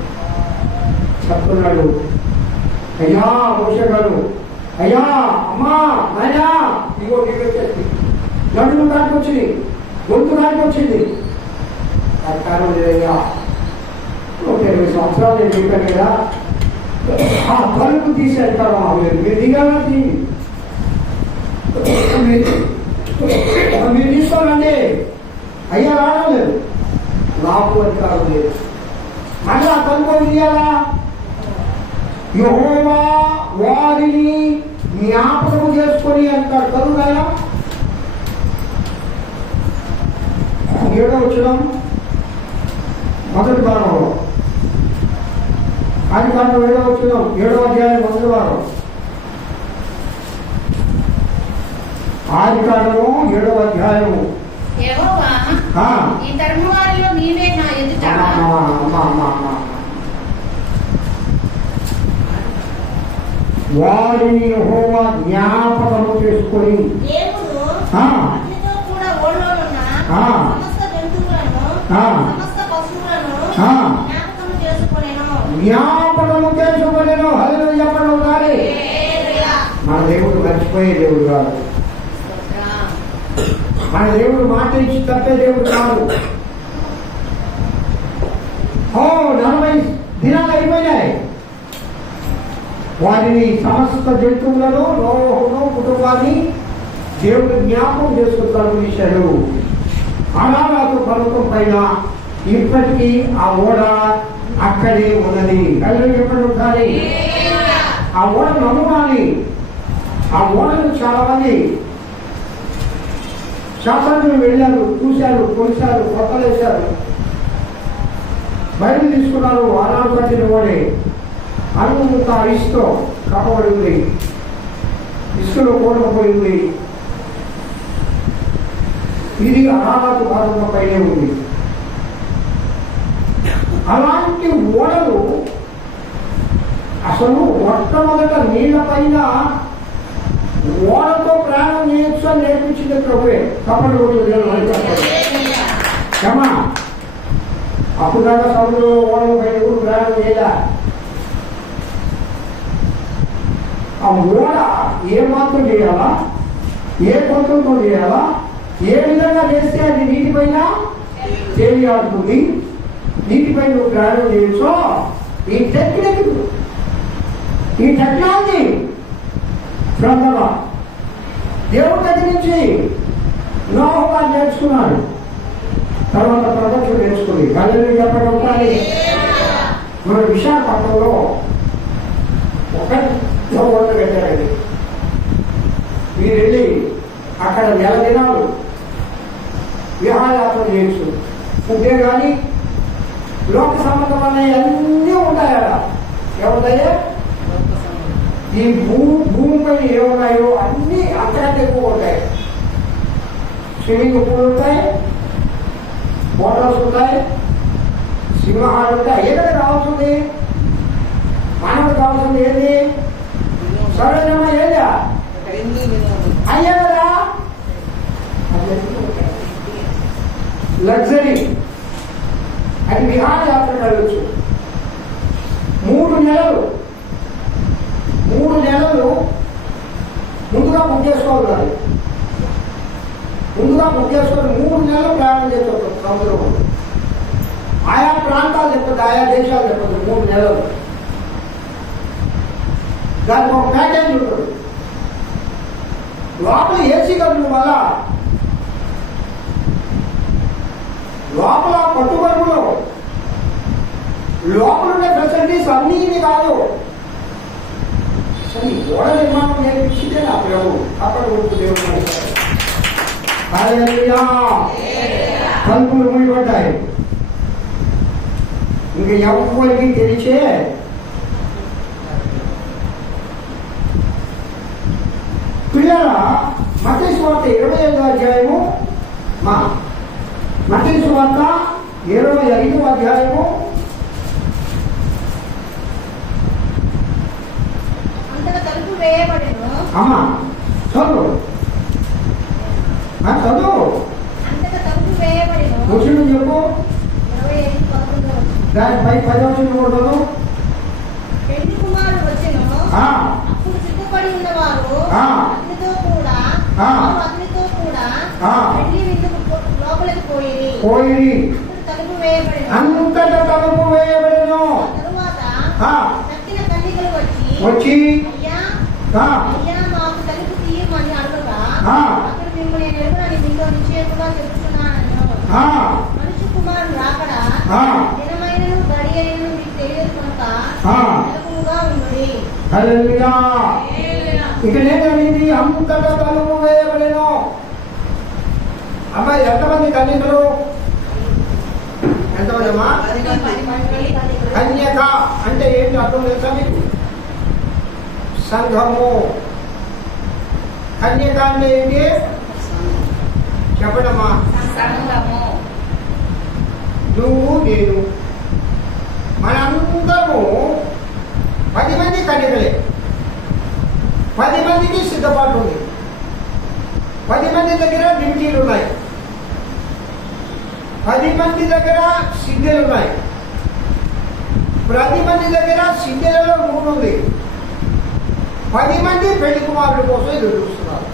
చెప్తున్నాడు. అయ్యా మోషే గారు, అయ్యా అమ్మా నాయనా, ఇగో నీకు వచ్చేసి నడుము దానికి వచ్చింది, గొంతు దానికి వచ్చింది. అధికారం లేదయ్యా. 120 సంవత్సరాలు నేను చెప్పాను కదా. ఆ తలుపు తీసే అధికారం అవ్వలేదు. మీరు దిగాలా? మీరు తీసుకోవాలండి. అయ్యా రావడం లేదు, నాకు అధికారం లేదు. మళ్ళీ ఆ తలుపు తీయాలా? యెహోవా వారిని జ్ఞాపకం చేసుకొని అంటారు. కలుగుతాయా? 7వ వచనం మొదటి భాగంలో, ఆదికాండం 7వ వచనం 7వ అధ్యాయం మొదటి భాగం. ఆదికాండము 7వ అధ్యాయము. ఈ తరము వారిలో నీవే నా ఎదుట వారిని యెహోవా జ్ఞాపకము చేసుకొని జ్ఞాపకము చేసుకొనెను. హల్లెలూయా చెప్పండి ఒకసారి. మన దేవుడు మర్చిపోయే దేవుడు కాదు. మన దేవుడు మాట ఇచ్చి తప్పే దేవుడు కాదు. 40 దినాలు అయిపోయినాయి. వారిని సమస్త జంతువులను, నోహును కుటుంబాన్ని దేవుడు జ్ఞాపకం చేసుకుంటాను తీశాడు. అనాథ పర్వతం పైన ఇప్పటికీ ఆ ఓడ అక్కడే ఉన్నది. కళ్ళు చెప్పండి ఒకసారి. ఆ ఓడ నమూనాని ఆ ఓడను చాలా మంది శాస్త్రజ్ఞులు వెళ్ళారు, చూశారు, కొలిశారు, కొత్తలేశారు, బయలు తీసుకున్నారు. ఆనాడు కట్టిన ఓడే అంత ఇసుకతో కప్పబడి ఉంది, ఇసుకలో కూడకపోయింది. ఇది అరాహత భారత పైనే ఉంది. అలాంటి ఓడలు అసలు మొట్టమొదట నీళ్ల పైన ఓడతో ప్రయాణం చేయొచ్చు అని నేర్పించింది ప్రభువే. కప్పటి క్షమా అప్పుడు దాకా సముద్రంలో ఓడల పైన కూడా ప్రయాణం చేయలే. ఆ ఓడ ఏ మాత్రం చేయాలా, ఏ కొంతంతో చేయాలా, ఏ విధంగా చేస్తే అది నీటిపైన తేలియాడుతుంది, నీటిపై నువ్వు ప్రయాణం చేయొచ్చో ఈ టెక్నిక్, ఈ టెక్నాలజీ ప్రథమ దేవుడి దగ్గర నుంచి నోహు గారు నేర్చుకున్నాడు. తర్వాత ప్రపంచం నేర్చుకుంది. కళ్ళని చెప్పడం కానీ మన విశాఖపట్నంలో ఒక ఓడ పెట్టారండి. మీరు వెళ్ళి అక్కడ నెల దినాలు విహారయాత్ర చేయొచ్చు. అంతే కానీ లోక సంబంధమైన అన్నీ ఉంటాయి అక్కడ. ఏముంటాయో ఈ భూమిపై ఏమున్నాయో అన్నీ అంతకంటే ఎక్కువ ఉంటాయి. స్విమ్మింగ్ పూల్ ఉంటాయి, హోటల్స్ ఉంటాయి, సింహాలు ఉంటాయి. ఏదైనా కావాల్సింది మానవుడు కావాల్సింది ఏది? సరైన ఏదా అయ్యా కదా లగ్జరీ. అది విహారయాత్ర కలవచ్చు. 3 నెలలు ముందుగా బుక్ చేసుకోవాలి. ముందుగా బుక్ చేసుకొని 3 నెలలు ప్రయాణం చేస్తారు సముద్రం. ఆయా ప్రాంతాలు చెప్పదు, ఆయా దేశాలు చెప్పదు. 3 నెలలు దానికి ఒక ప్యాకేజ్ ఉంటుంది. లోపల ఏసీ గదుల వల్ల లోపల పట్టుబడులో లోపల ఉండే ఫెసిలిటీస్ అన్నీ కాదు. అసలు ఈ గోడ నిర్మాణం నేర్పించిందే నా ప్రభు. అక్కడ దేవుడు తలుపులు ముడిపడ్డాయి. ఇంక ఎవరికి తెలిసే పిల్లల మత్తయి సువార్త 25వ అధ్యాయము, మత్తయి సువార్త 25వ అధ్యాయము అమ్మా చదువు వచ్చిండు చెప్పు. దానిపై 10వ వచనం ఉండదు. సిద్ధపడి ఉన్నవారు అతనితో కూడా లోపలికి పోయి తలుపు వేయబడెను. తరువాత తక్కిన కన్యకలు వచ్చి అయ్యా మాకు తలుపు తీయమని అడగగా అతడు మిమ్మల్ని ఎరుగని మీతో నిశ్చయముగా చెబుతున్నాను, మనుష్య కుమారుడు రాకడ దినమైనను గడి అయినను మీకు తెలియదు కనుక మెలకువగా ఉండుడి. ఇక నేనేది అంతటా తలుపు వేయబడెను. అమ్మాయి ఎంతమంది కన్యకలు? ఎంతమంది అమ్మా? కన్యక అంటే ఏంటి అర్థం తెలుసా మీకు? సంఘము. కన్యక అంటే ఏంటి చెప్పడమ్మా? నువ్వు నేను మనందరము 10 మంది కన్యకలే. 10 మందికి సిద్ధపాటు ఉంది. 10 మంది దగ్గర డ్యూటీలు ఉన్నాయి. 10 మంది దగ్గర సిద్ధులు ఉన్నాయి. 10 మంది దగ్గర సిద్ధులలో నూనె ఉంది. 10 మంది పెళ్లి కుమారుల కోసం ఎదురు చూస్తున్నారు.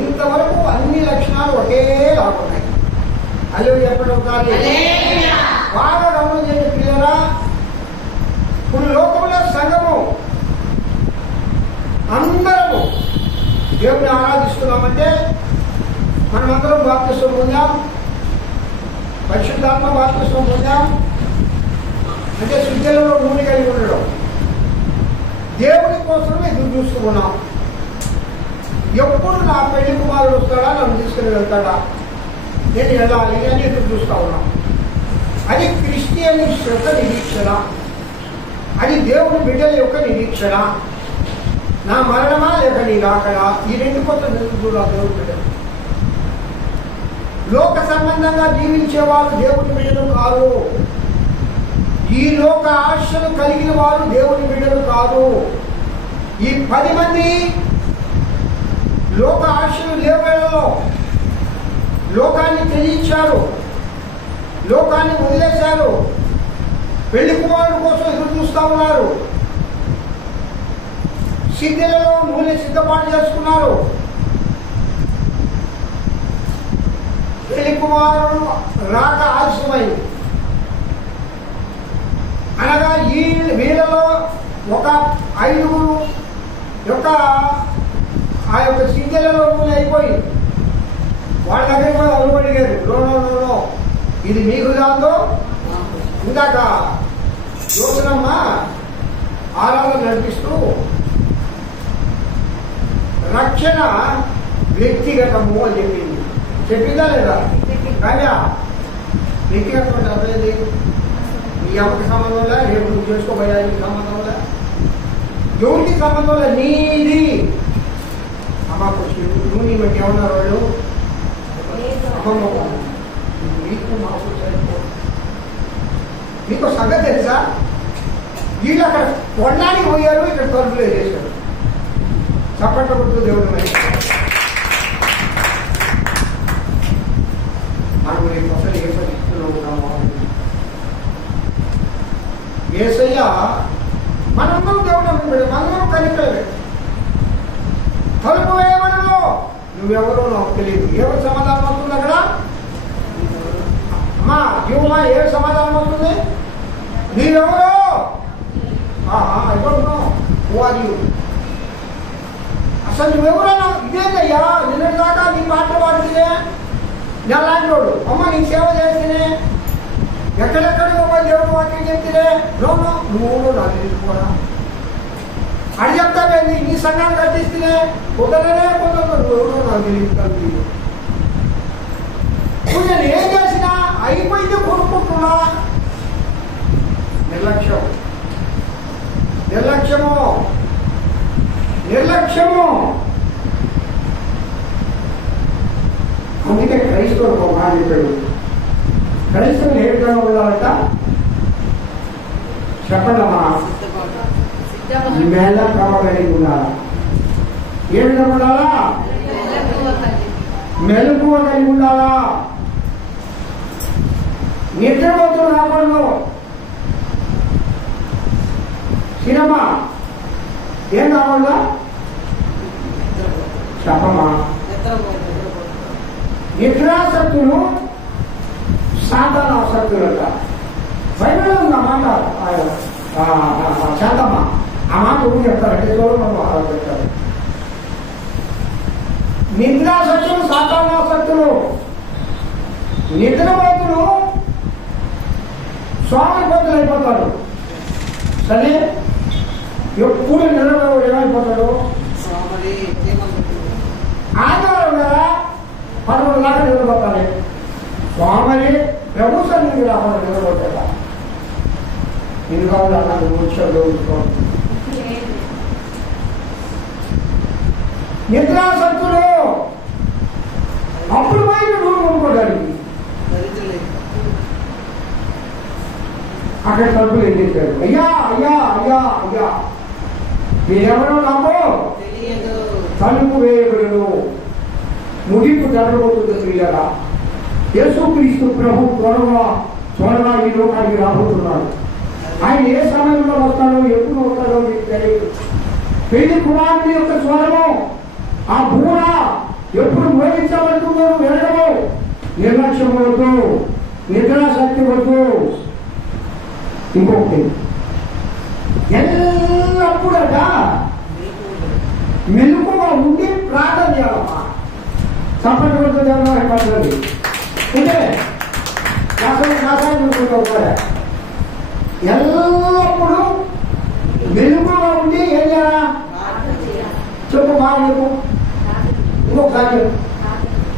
ఇంతవరకు అన్ని లక్షణాలు ఒకేలా ఉన్నాయి. అల్లు చెప్పడం కాదు, బాగా గమనం చేసే పిల్లరా. ఇప్పుడు లోకంలో సంఘము అందరము దేవుని ఆరాధిస్తున్నామంటే మనమందరం బాప్తిస్వం పొందాం, పరిశుద్ధాత్మ బాప్తిస్వం పొందాం. అంటే శుద్ధులలో నూనె కలిగి ఉండడం, దేవుని కోసం ఎదురు చూస్తూ ఉన్నాం. ఎప్పుడు నా పెళ్లి కుమారుడు వస్తాడా, నన్ను తీసుకుని వెళ్తాడా, నేను వెళ్ళాలి అని ఎదురు చూస్తా ఉన్నాం. అది క్రిస్టియన్ యొక్క నిరీక్షణ, అది దేవుని బిడ్డల యొక్క నిరీక్షణ. నా మరణమా లేక నీ రాకడా, ఈ రెండు కోసం చూడాలి దేవుని బిడ్డలు. లోక సంబంధంగా జీవించే వారు దేవుని బిడ్డలు కాదు. ఈ లోక ఆశలు కలిగిన వారు దేవుని బిడ్డలు కాదు. ఈ 10 మంది లోక ఆశలు లేవేళలో లోకాన్ని త్యజించారు, లోకాన్ని వదిలేశారు, పెళ్లి కుమారుడు కోసం ఎదురు చూస్తా ఉన్నారు, సిద్ధులలో నూనె సిద్ధపాటు చేసుకున్నారు. పెళ్లి కుమారుడు రాక ఆలస్యమైంది అనగా వీళ్ళలో ఒక 5 యొక్క ఆ యొక్క సిద్ధులలో నూనె అయిపోయింది. వాళ్ళ దగ్గర కూడా అడుగుపడిగారు, నో ఇది మీకు కాదు. ఇందాక యోచనమ్మ ఆరాధన నడిపిస్తూ రక్షణ వ్యక్తిగతము అని చెప్పింది. చెప్పిందా లేదా? కానీ వ్యక్తిగతం అర్థమైంది. నీ ఎవరికి సంబంధం లే, రేపు నువ్వు చేసుకోబోయానికి సంబంధం లే, ఎవరికి సంబంధం లే, నీది. అమ్మకు నువ్వు నీ బట్టి ఏమన్నారు వాళ్ళు? అమ్మమ్మ నీకు మాకు సరిపో. మీకు సంగతి తెలుసా? వీళ్ళు అక్కడ కొనడానికి పోయారు, ఇక్కడ తలుపులు వేసేశారు. చప్పట్ల కొడుతూ దేవుడు మనం అసలు ఏ పరిస్థితుల్లో ఉన్నామో. ఏసయ్య మనందరూ దేవుడు, మనందరూ కనిపేది. తలుపు వేయబడలో నువ్వెవరో నాకు తెలియదు. ఎవరు సమాధానం అవుతుంది అక్కడ? అమ్మా జీవమా ఏ సమాధానం అవుతుంది? నీవెవరో? అసలు నువ్వెవరన్నా? ఇదేందయ్యా, నిన్నటి దాకా నీ పాటలు పాడుతునే నెలాంటి వాడు, అమ్మ నీ సేవ చేస్తేనే, ఎక్కడెక్కడికో పోయి దేవుడు వాక్యం చెప్తేనే నువ్వు నాకు తెలుసుకోరా అని చెప్తావేంది? నీ సంఘాన్ని కట్టిస్తేనే కుదరనే కుదరదు, నువ్వెవరో నాకు తెలియదు. నేను ఏం చేసినా అయిపోయింది కొనుక్కుంటున్నా. నిర్లక్ష్యం, నిర్లక్ష్యము, నిర్లక్ష్యము. అందుకే క్రైస్తవులకు ఒక మాట చెప్పాడు. క్రైస్తవులు ఏ విధంగా ఉండాలంట చెప్పండమ్మా? మెలకువ కలిగి ఉండాలా. ఏ విధంగా ఉండాలా? మెలకువ కలిగి ఉండాలా. నిద్రపోతులు రాకూడదు. సినిమా ఏం కావాలా చెప్పమా? నిద్రాసక్తులు సాధారణాసక్తులు అంట. బైబిల్ ఉంది ఆ మాట. శాంతమ్మా ఆ మాట ఊరు చెప్తారంటే చూడమని చెప్తారు. నిద్రాసక్తులు సాధారణాసక్తులు. నిద్రపోతులు స్వామిపోతులు అయిపోతారు. సరే ఎప్పుడు నిద్రపోయి ఏమైపోతాడు? ఆదివారం కదా 11 దాకా నిద్రపోతారు. స్వామి ప్రభు సన్నిధి రాకుండా నిద్రపోతాడా? ఇది కావాలి అన్నది ముఖ్యంగా నిద్రాసక్తులు. అప్పుడు పోయి నువ్వు కొనుక్కోడానికి అక్కడ తలుపులు ఎన్నించారు. అయ్యా అయ్యా అయ్యా అయ్యా మీరెవరో నాకు తలుపు వేయబడును, ముగింపు జరగబోతుంది. ప్రియులారా, యేసుక్రీస్తు ప్రభు త్వరగా ఈ లోకానికి రాబోతున్నాడు. ఆయన ఏ సమయంలో వస్తాడో ఎప్పుడు వస్తాడో మీకు తెలియదు. పెళ్లి కుమారుడి యొక్క స్వరము, ఆ బూర ఎప్పుడు మోగించబడుతుందో వినడము. నిర్లక్ష్యం వద్దు, నిద్రాశక్తి వద్దు. ఇంకొకటి ఎల్లప్పుడట మెలుకుగా ఉండి ప్రార్థన చేయాలమ్మా. సంపద పడుతుంది అంటే ఎల్లప్పుడూ మెలుకుగా ఉండి ఏం చేయాలా చెప్పు? బాగా చెప్పు.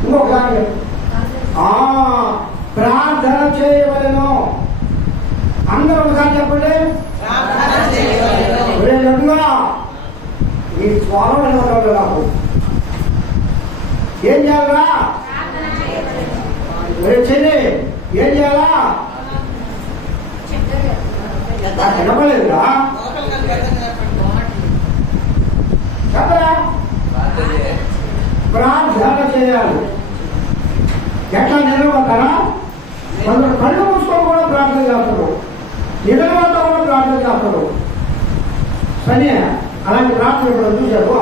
ఇంకొకసారి ప్రార్థన చేయవలెను. అందరూ ఒకసారి చెప్పండి. గట్టిగా ఈ స్వరం ఎలా నాకు ఏం చేయాలరా? చెల్లి ఏం చేయాలా? వినపలేదురా? చెప్పరా? ప్రార్థన చేయాలి. ఎట్లా నిలబడతారా? కొందరు కళ్ళు మూసుకొని కూడా ప్రార్థన చేస్తారు, నిలబడతా కూడా ప్రార్థన చేస్తారు. సరే, అలాంటి ప్రార్థన ఇప్పుడు చూశారు.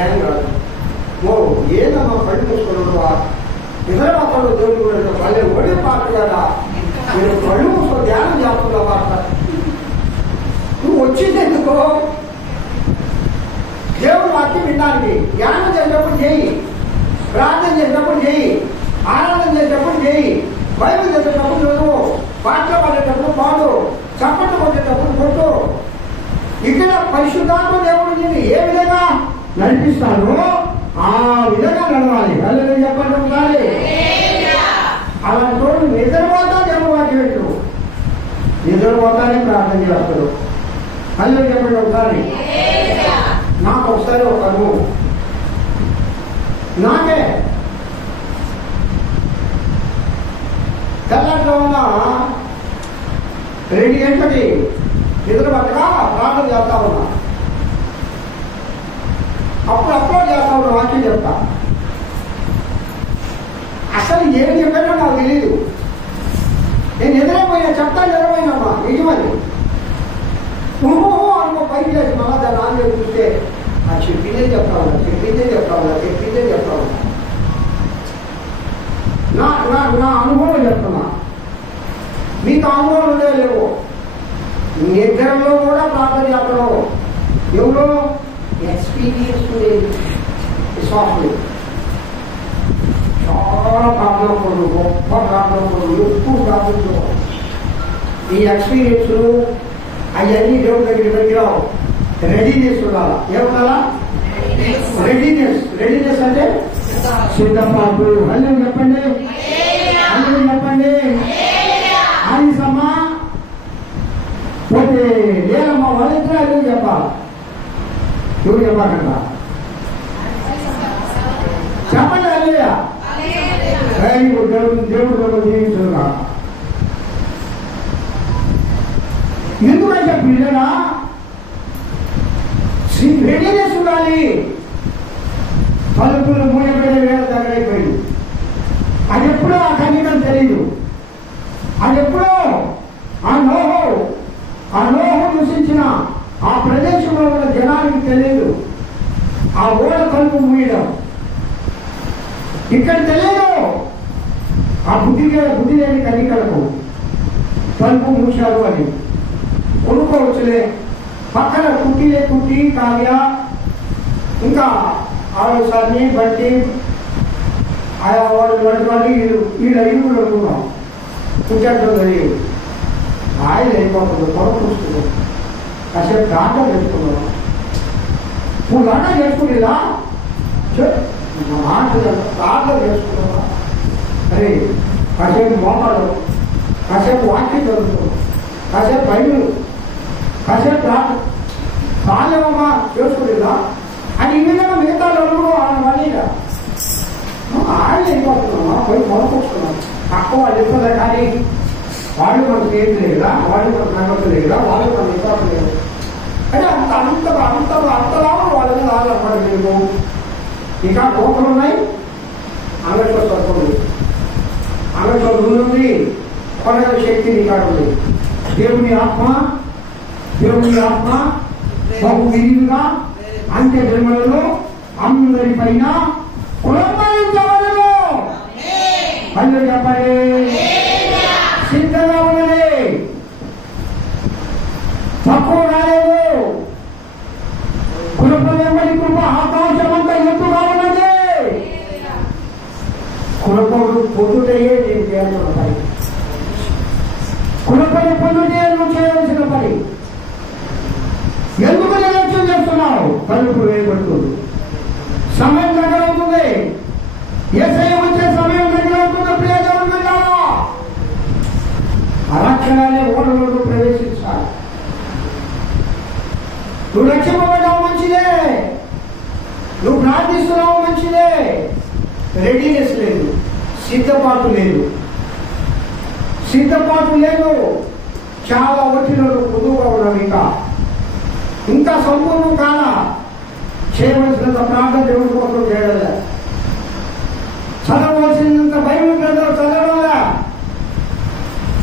ఏం కాదు, ఏదమ్మా కళ్ళు మూసుకున్నాడు నిద్రపోతాడు దేవుడు కూడా మళ్ళీ ఒడే పాట కదా. నేను కళ్ళు మూసుకొని ధ్యానం చేస్తున్నావు పాట. నువ్వు వచ్చింది ఎందుకో? దేవుడు వాక్యం వినడానికి. ధ్యానం చేసేటప్పుడు చేయి, ప్రార్థన చేసేటప్పుడు చేయి, ఆరాధన చేసేటప్పుడు చేయి, బైబిల్ చేసేటప్పుడు చదువు, పాటలు పాడేటప్పుడు పాడు, చప్పట్లు కొట్టేటప్పుడు కొట్టు. ఇక్కడ పరిశుద్ధాత్మ దేవుడు నిన్ను ఏ విధంగా నడిపిస్తాడో ఆ విధంగా నడవాలి. అలా చెప్పండి ఒకసారి. అలాంటి చోటు నిద్రపోతా దేవుడు వాక్యం పెట్టు, నిద్రపోతానే ప్రార్థన చేస్తాడు. అలా చెప్పండి ఒకసారి. నాకు ఒకసారి ఒక అనుభవం, నాకే తెల్లట్లో ఉన్న 2 గంటలకి నిద్ర పట్టగా ప్రార్థన చేస్తా ఉన్నా. అప్పుడు అప్లోడ్ చేస్తా ఉన్నా, వాక్యం చెప్తా. అసలు ఏం చెప్పానో నాకు తెలియదు. నేను నిద్రపోయినా చెప్తా, నిద్రపోయినమ్మా నిజమని అనుకో. పైకి లేదు, మళ్ళా దాన్ని ఆన్లైన్ చూస్తే ఆ చెప్పిందే చెప్తా ఉన్నా, చెప్పిందే చెప్తా ఉన్నా, చెప్పిందే చెప్తా ఉన్నా. నా అనుభవం చెప్తున్నా, మీకు అనుభవం ఉండే లేవు. నిద్రలో కూడా ప్రార్థన చేస్తున్నావు. ఎవరో ఎక్స్పీరియన్స్ సాఫ్ట్వేర్ చాలా ప్రార్థన పడు, గొప్ప ప్రార్థన పడు, ఎక్కువ ప్రార్థన. ఈ ఎక్స్పీరియన్స్ అవన్నీ దేవుడి దగ్గర రెడీనెస్ ఉండాలా. ఏముండాలా? రెడీనెస్ అంటే సిద్ధపాటు. అన్నీ చెప్పండి, అన్నీ చెప్పండి. ఆయుసమ్మా పోతే లేదమ్మా, వాళ్ళిద్దరూ అన్నీ చెప్పాలి. ఎవరు చెప్పాలంట? చెప్పండి. అల్లయ్య దేవుడు జీవించున్నా. ఎందుకంటే పిల్లరా రెడీనెస్ ఉండాలి. తలుపులు మూయబడే వేళ దగ్గరైపోయింది. అది ఎప్పుడో ఆ కన్యకం తెలియదు. అది ఎప్పుడో ఆ నోహు నివసించిన ఆ ప్రదేశంలో ఉన్న జనానికి తెలియదు. ఆ ఓడ తలుపు మూయడం ఇక్కడ తెలియదు. ఆ బుద్ధి లేని కన్యకలకు తలుపు మూశారు అని కొనుక్కోవచ్చులే. పక్కన కుట్టి కావ్య ఇంకా ఆలోచనని బట్టి ఆయా వాళ్ళు వీళ్ళ ఇల్లు అనుకున్నాం. కుట్టడం జరిగింది. ఆయన అయిపోతుంది, కొనుక్కొస్తుంది. కాసేపు ప్రార్థన చేసుకున్నాం. నువ్వు ప్రార్థన చేసుకునేలా ప్రార్థన చేసుకున్నావా? అరే కాసేపు మోకాలు, కాసేపు వాక్యం చదువుతున్నాం, కాసేపు బైబిల్, కాసేపు ప్రార్థన బాల్యమమ్మా చేసుకునేదా అని ఈ విధంగా మిగతా నలుగురు ఆయన వాళ్ళేగా ఆయన అయిపోతున్నామా? పోయి కొనుక్కొస్తున్నాం. అక్క వాళ్ళు ఇస్తుందా? కానీ వాళ్ళు మనకు ఏం లేదా, వాళ్ళు మనకు నమ్మకం లేదా, వాళ్ళు మన విశ్వాసం లేదు. అంటే అంతలా వాళ్ళ మీద ఆధారపడి లేదు. ఇంకా కోపలు ఉన్నాయి. అంగట్లో స్వర్గం, అంగట్లో ఉంది. కొనగల శక్తి నీకాడు ఉంది. దేవుని ఆత్మ బహు విరివిగా అంత్య జన్మలలో అందరి పైన కులంబరించబడను. మళ్ళీ చెప్పండి, సిద్ధంగా ఉన్నది. తక్కువ రాలేదు. కులపడి కృప ఆకాశమంతా ఎత్తుగా ఉన్నది. కులపడు పొందుటయే నేను చేయాల్సిన పని. కులపడి పొందుటే నువ్వు చేయవలసిన పని. ఎందుకు తలుపు వేయబడుతుంది. సమయం దగ్గర అవుతుంది. యేసయ్య వచ్చే సమయం దగ్గర అవుతుంది. ప్రియ దేవుని బిడ్డలారా, అరక్షణాన్ని ఓడలోకి ప్రవేశించాలి. నువ్వు రక్షింపబడ్డావు మంచిదే, నువ్వు ప్రార్థిస్తున్నావు మంచిదే. రెడీనెస్ లేదు, సిద్ధపాటు లేదు. చాలా ఒత్తిడిలో పొదువుగా ఉన్నావు. ఇంకా సంపూర్ణం కాదా? చేయవలసినంత ప్రార్థన దేవుడి కోసం చేయడంలే, చదవలసినంత బైబిల్ గ్రంథాలు చదవడంలే,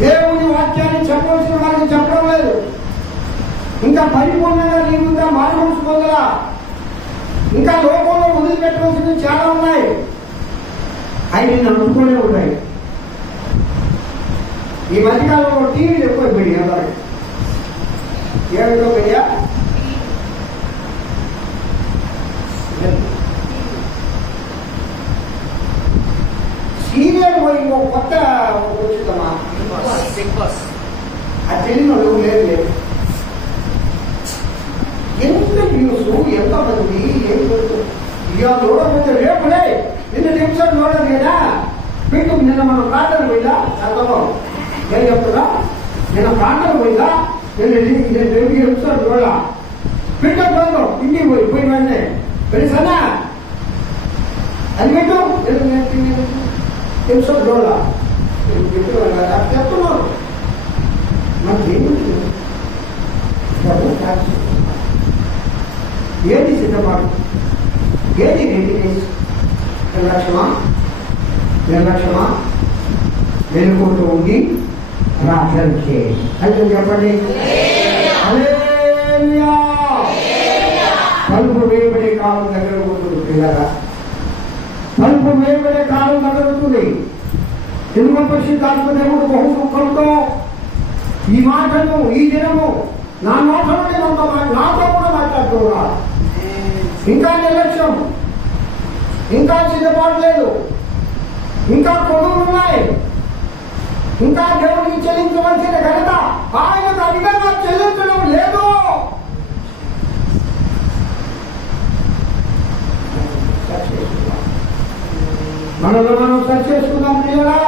దేవుని వాక్యాన్ని చెప్పవలసిన వారికి చెప్పడం లేదు. ఇంకా పరిపూర్ణంగా నీకుందా మానవసు పొందలా. ఇంకా లోకంలో వదిలిపెట్టవలసినవి చాలా ఉన్నాయి. అవి నిన్ను అనుకునే ఉన్నాయి. ఈ మధ్యకాలంలో టీవీలు ఎక్కువ పెడి అందరికి ఏమిటో పెడియా సీరియల్ పోయి ఇంకో కొత్త వచ్చిందమ్మా, అది తెలియని వాళ్ళు లేదు. ఎంత న్యూస్, ఎంత మంది ఏం ఇక చూడకపోతే రేపులే నిన్న నిమిషాలు చూడదు కదా. మీకు నిన్న మనం ప్రార్థన పోయిందా? చదవం ఏం చెప్తున్నా, నిన్న ప్రార్థన పోయిందా? నిన్న 2 నిమిషాలు చూడాల. పెట్టు చూద్దాం, ఇంటికి పోయి వెంటనే తెలుసా అది పెట్టు నిమిషాలు చూడాల చెప్తున్నాను. మనకి ఏది సిద్ధపాటు, ఏది రెడీనెస్? నిర్లక్ష్యమా వెనుకుంటూ ఉండి ప్రార్థన చేయండి. అయితే చెప్పండి, తలుపు వేయబడే కాలం దగ్గర ఉంటుంది పిల్లగా. తలుపు వేయబడే కాలం దగ్గర ఉంటుంది. తెలుగు పరిశుద్ధాత్మ దేవుడు బహు దుఃఖంతో ఈ మాటను, ఈ దినము నా నోటలోనే నాతో కూడా మాట్లాడుతున్నారు. ఇంకా నిర్లక్ష్యం, ఇంకా సిద్ధపాటు లేదు, ఇంకా కొడుకులు ఉన్నాయి. ఇంకా దేవుడికి చెల్లించవలసిన ఘనత ఆయనకు అధికంగా చెల్లించడం లేదు. మనలో మనం సరి చేసుకుందాం పిల్లలా.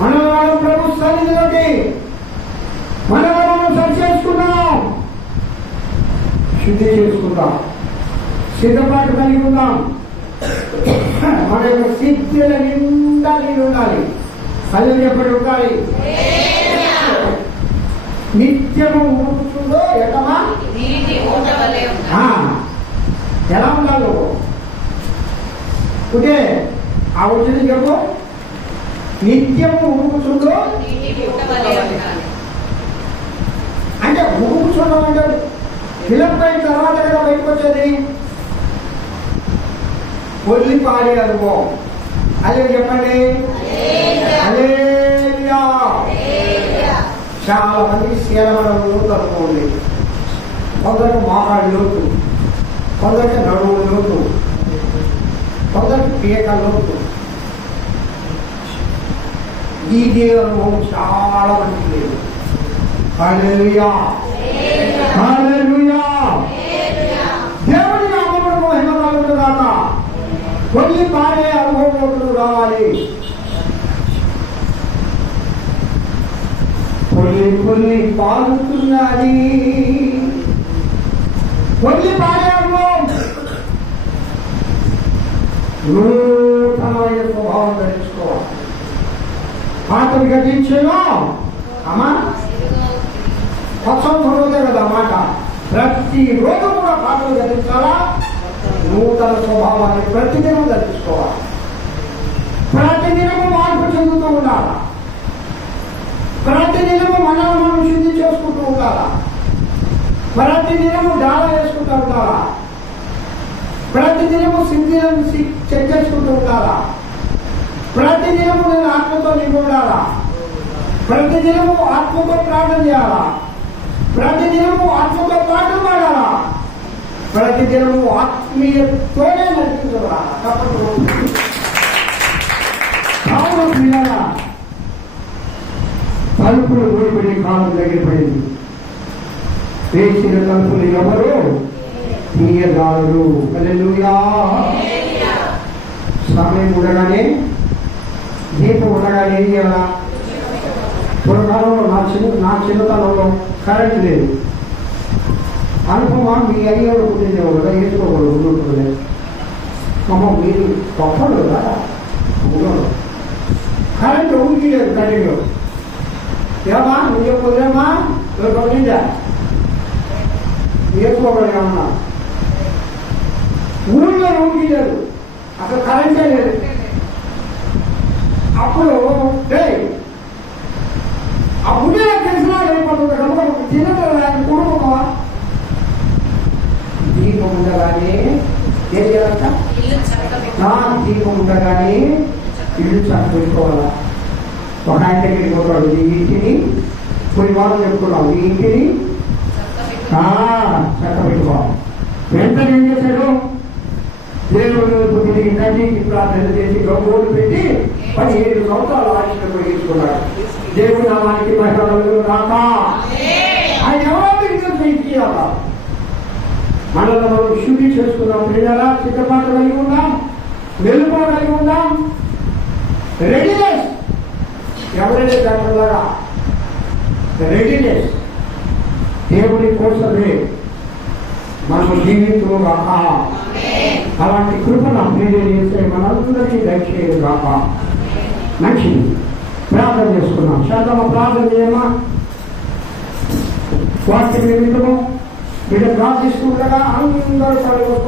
మనలో మనం ప్రభు సన్నిధిలోకి మనలో మనం సరి చేసుకుందాం, శుద్ధి చేసుకుందాం, సిద్ధపాటు కలిగి ఉందాం. మన యొక్క సిద్ధుల నిండా నీళ్ళు ఉండాలి. కళ్ళు ఎప్పటి ఉండాలి? నిత్యము ఊరుతుందో ఎటమా ఎలా ఉండాలి? ఓకే, ఆ వచ్చింది చెప్పు. నిత్యము ఊరుకుతుందో అంటే ఊరుకుతుండం అంటే ఫిలప్ అయిన తర్వాత కదా బయటకు వచ్చేది. వదిలి పాడే అనుభవం. అదే చెప్పండి. హల్లెలూయా. చాలా మంది శీలమడం లోతు అనుకోండి. కొందరికి మోకాడి లోతు, కొందరికి నడువు లోతు, కొందరికి పీక లోతు. ఈ అనుభవం చాలా మందికి లేదు. హల్లెలూయా, హల్లెలూయా. దేవుని నామమున మహిమ కలుగునుగాక. కొన్ని పాడే అనుభవంలోకి రావాలి. కొన్ని పాడుతున్నది. కొన్ని పాడే అనుభవం నూతనమైన స్వభావం ధరించుకోవాలి. పాటలు గతించేలా అమ్మా పచ్చంతోనే కదా మాట. ప్రతిరోజు కూడా పాటలు గతించాలా. నూతన స్వభావాన్ని ప్రతిదినం ధరించుకోవాలి. ప్రతిదినము మార్పు చెందుతూ ఉండాలా. ప్రతిదినము మనల్ని మనం శుద్ధి చేసుకుంటూ ఉండాలా. ప్రతిదినము డాలా వేసుకుంటూ ఉండాలా. ప్రతిదినము సిద్ధిలను చెక్ చేసుకుంటూ ఉండాలా. ప్రతిదినము నేను ఆత్మతో నిండి ఉండాలా. ప్రతిదినము ఆత్మతో ప్రార్థన చేయాలా. ప్రతిదినము ఆత్మతో పాటలు పాడాలా. ప్రతిదినము ఆత్మీయతోనే నడిపించాలా. తలుపులు ఊడిపడి కాలం దగ్గర పడింది. వేసిన తలుపులు ఎవరు తీయదారులు. హల్లెలూయా. సమయం ఉండగానే దీపం ఉండగానే ఏం చేయాలా? పూర్వకాలంలో నా చిన్నతనంలో కరెంట్ లేదు. అనుపమ మీ అయ్యేవాడు పుట్టిందేవాడు కదా, వేసుకోకూడదు ఉండుంటుంది. అమ్మ మీరు గొప్పలు కదా, కరెంట్ ఊరికి లేదు. కరెంటు ఏమా నువ్వు చెప్పలేమా పడిందా వేసుకోకూడదు. ఏమన్నా ఊళ్ళో ఊరికి లేదు, అసలు కరెంటే లేదు. అప్పుడు అప్పుడే తెలిసినా అయిపోతుంది కదా, తినగల కుటుంబమా. దీపం ఉండగానే ఏం చేయాలంట? దీపం ఉండగానే ఇల్లు చక్కబెట్టుకోవాలా. ఒక ఆయన దగ్గరికి పోతాడు, ఈ ఇంటిని కొన్ని వాళ్ళు చెప్పుకున్నాం, ఈ ఇంటిని చక్కబెట్టుకోవాలి. వెంటనే ఏం చేశాడు? దేవుడు తిరిగి నదికి ప్రార్థన చేసి గౌరవం పెట్టి 17 సంవత్సరాలు ఆశను పొడిగించుకున్నాడు. దేవుడు నామానికి మహిళలు రాక ఆయన ఎవరికి చేయాలా? మనలో మనం శుద్ధి చేసుకున్నాం. ప్రియాలా సిద్ధపాటు కలిగి ఉన్నాం, వెలుగు కలిగి ఉన్నాం, రెడీనెస్. ఎవరైనా దానిలాగా రెడీనెస్ దేవుడి కోసమే మనం జీవితం కాక అలాంటి కృపను మీరు చేస్తే మనందరికీ దయచేయదు కాక. మంచిది. ప్రార్థన చేసుకున్నాం. శాతమ ప్రార్థన చేయమా? వాటి నిమిత్తము మీరు ప్రార్థిస్తుండగా అందరూ పడిపోయి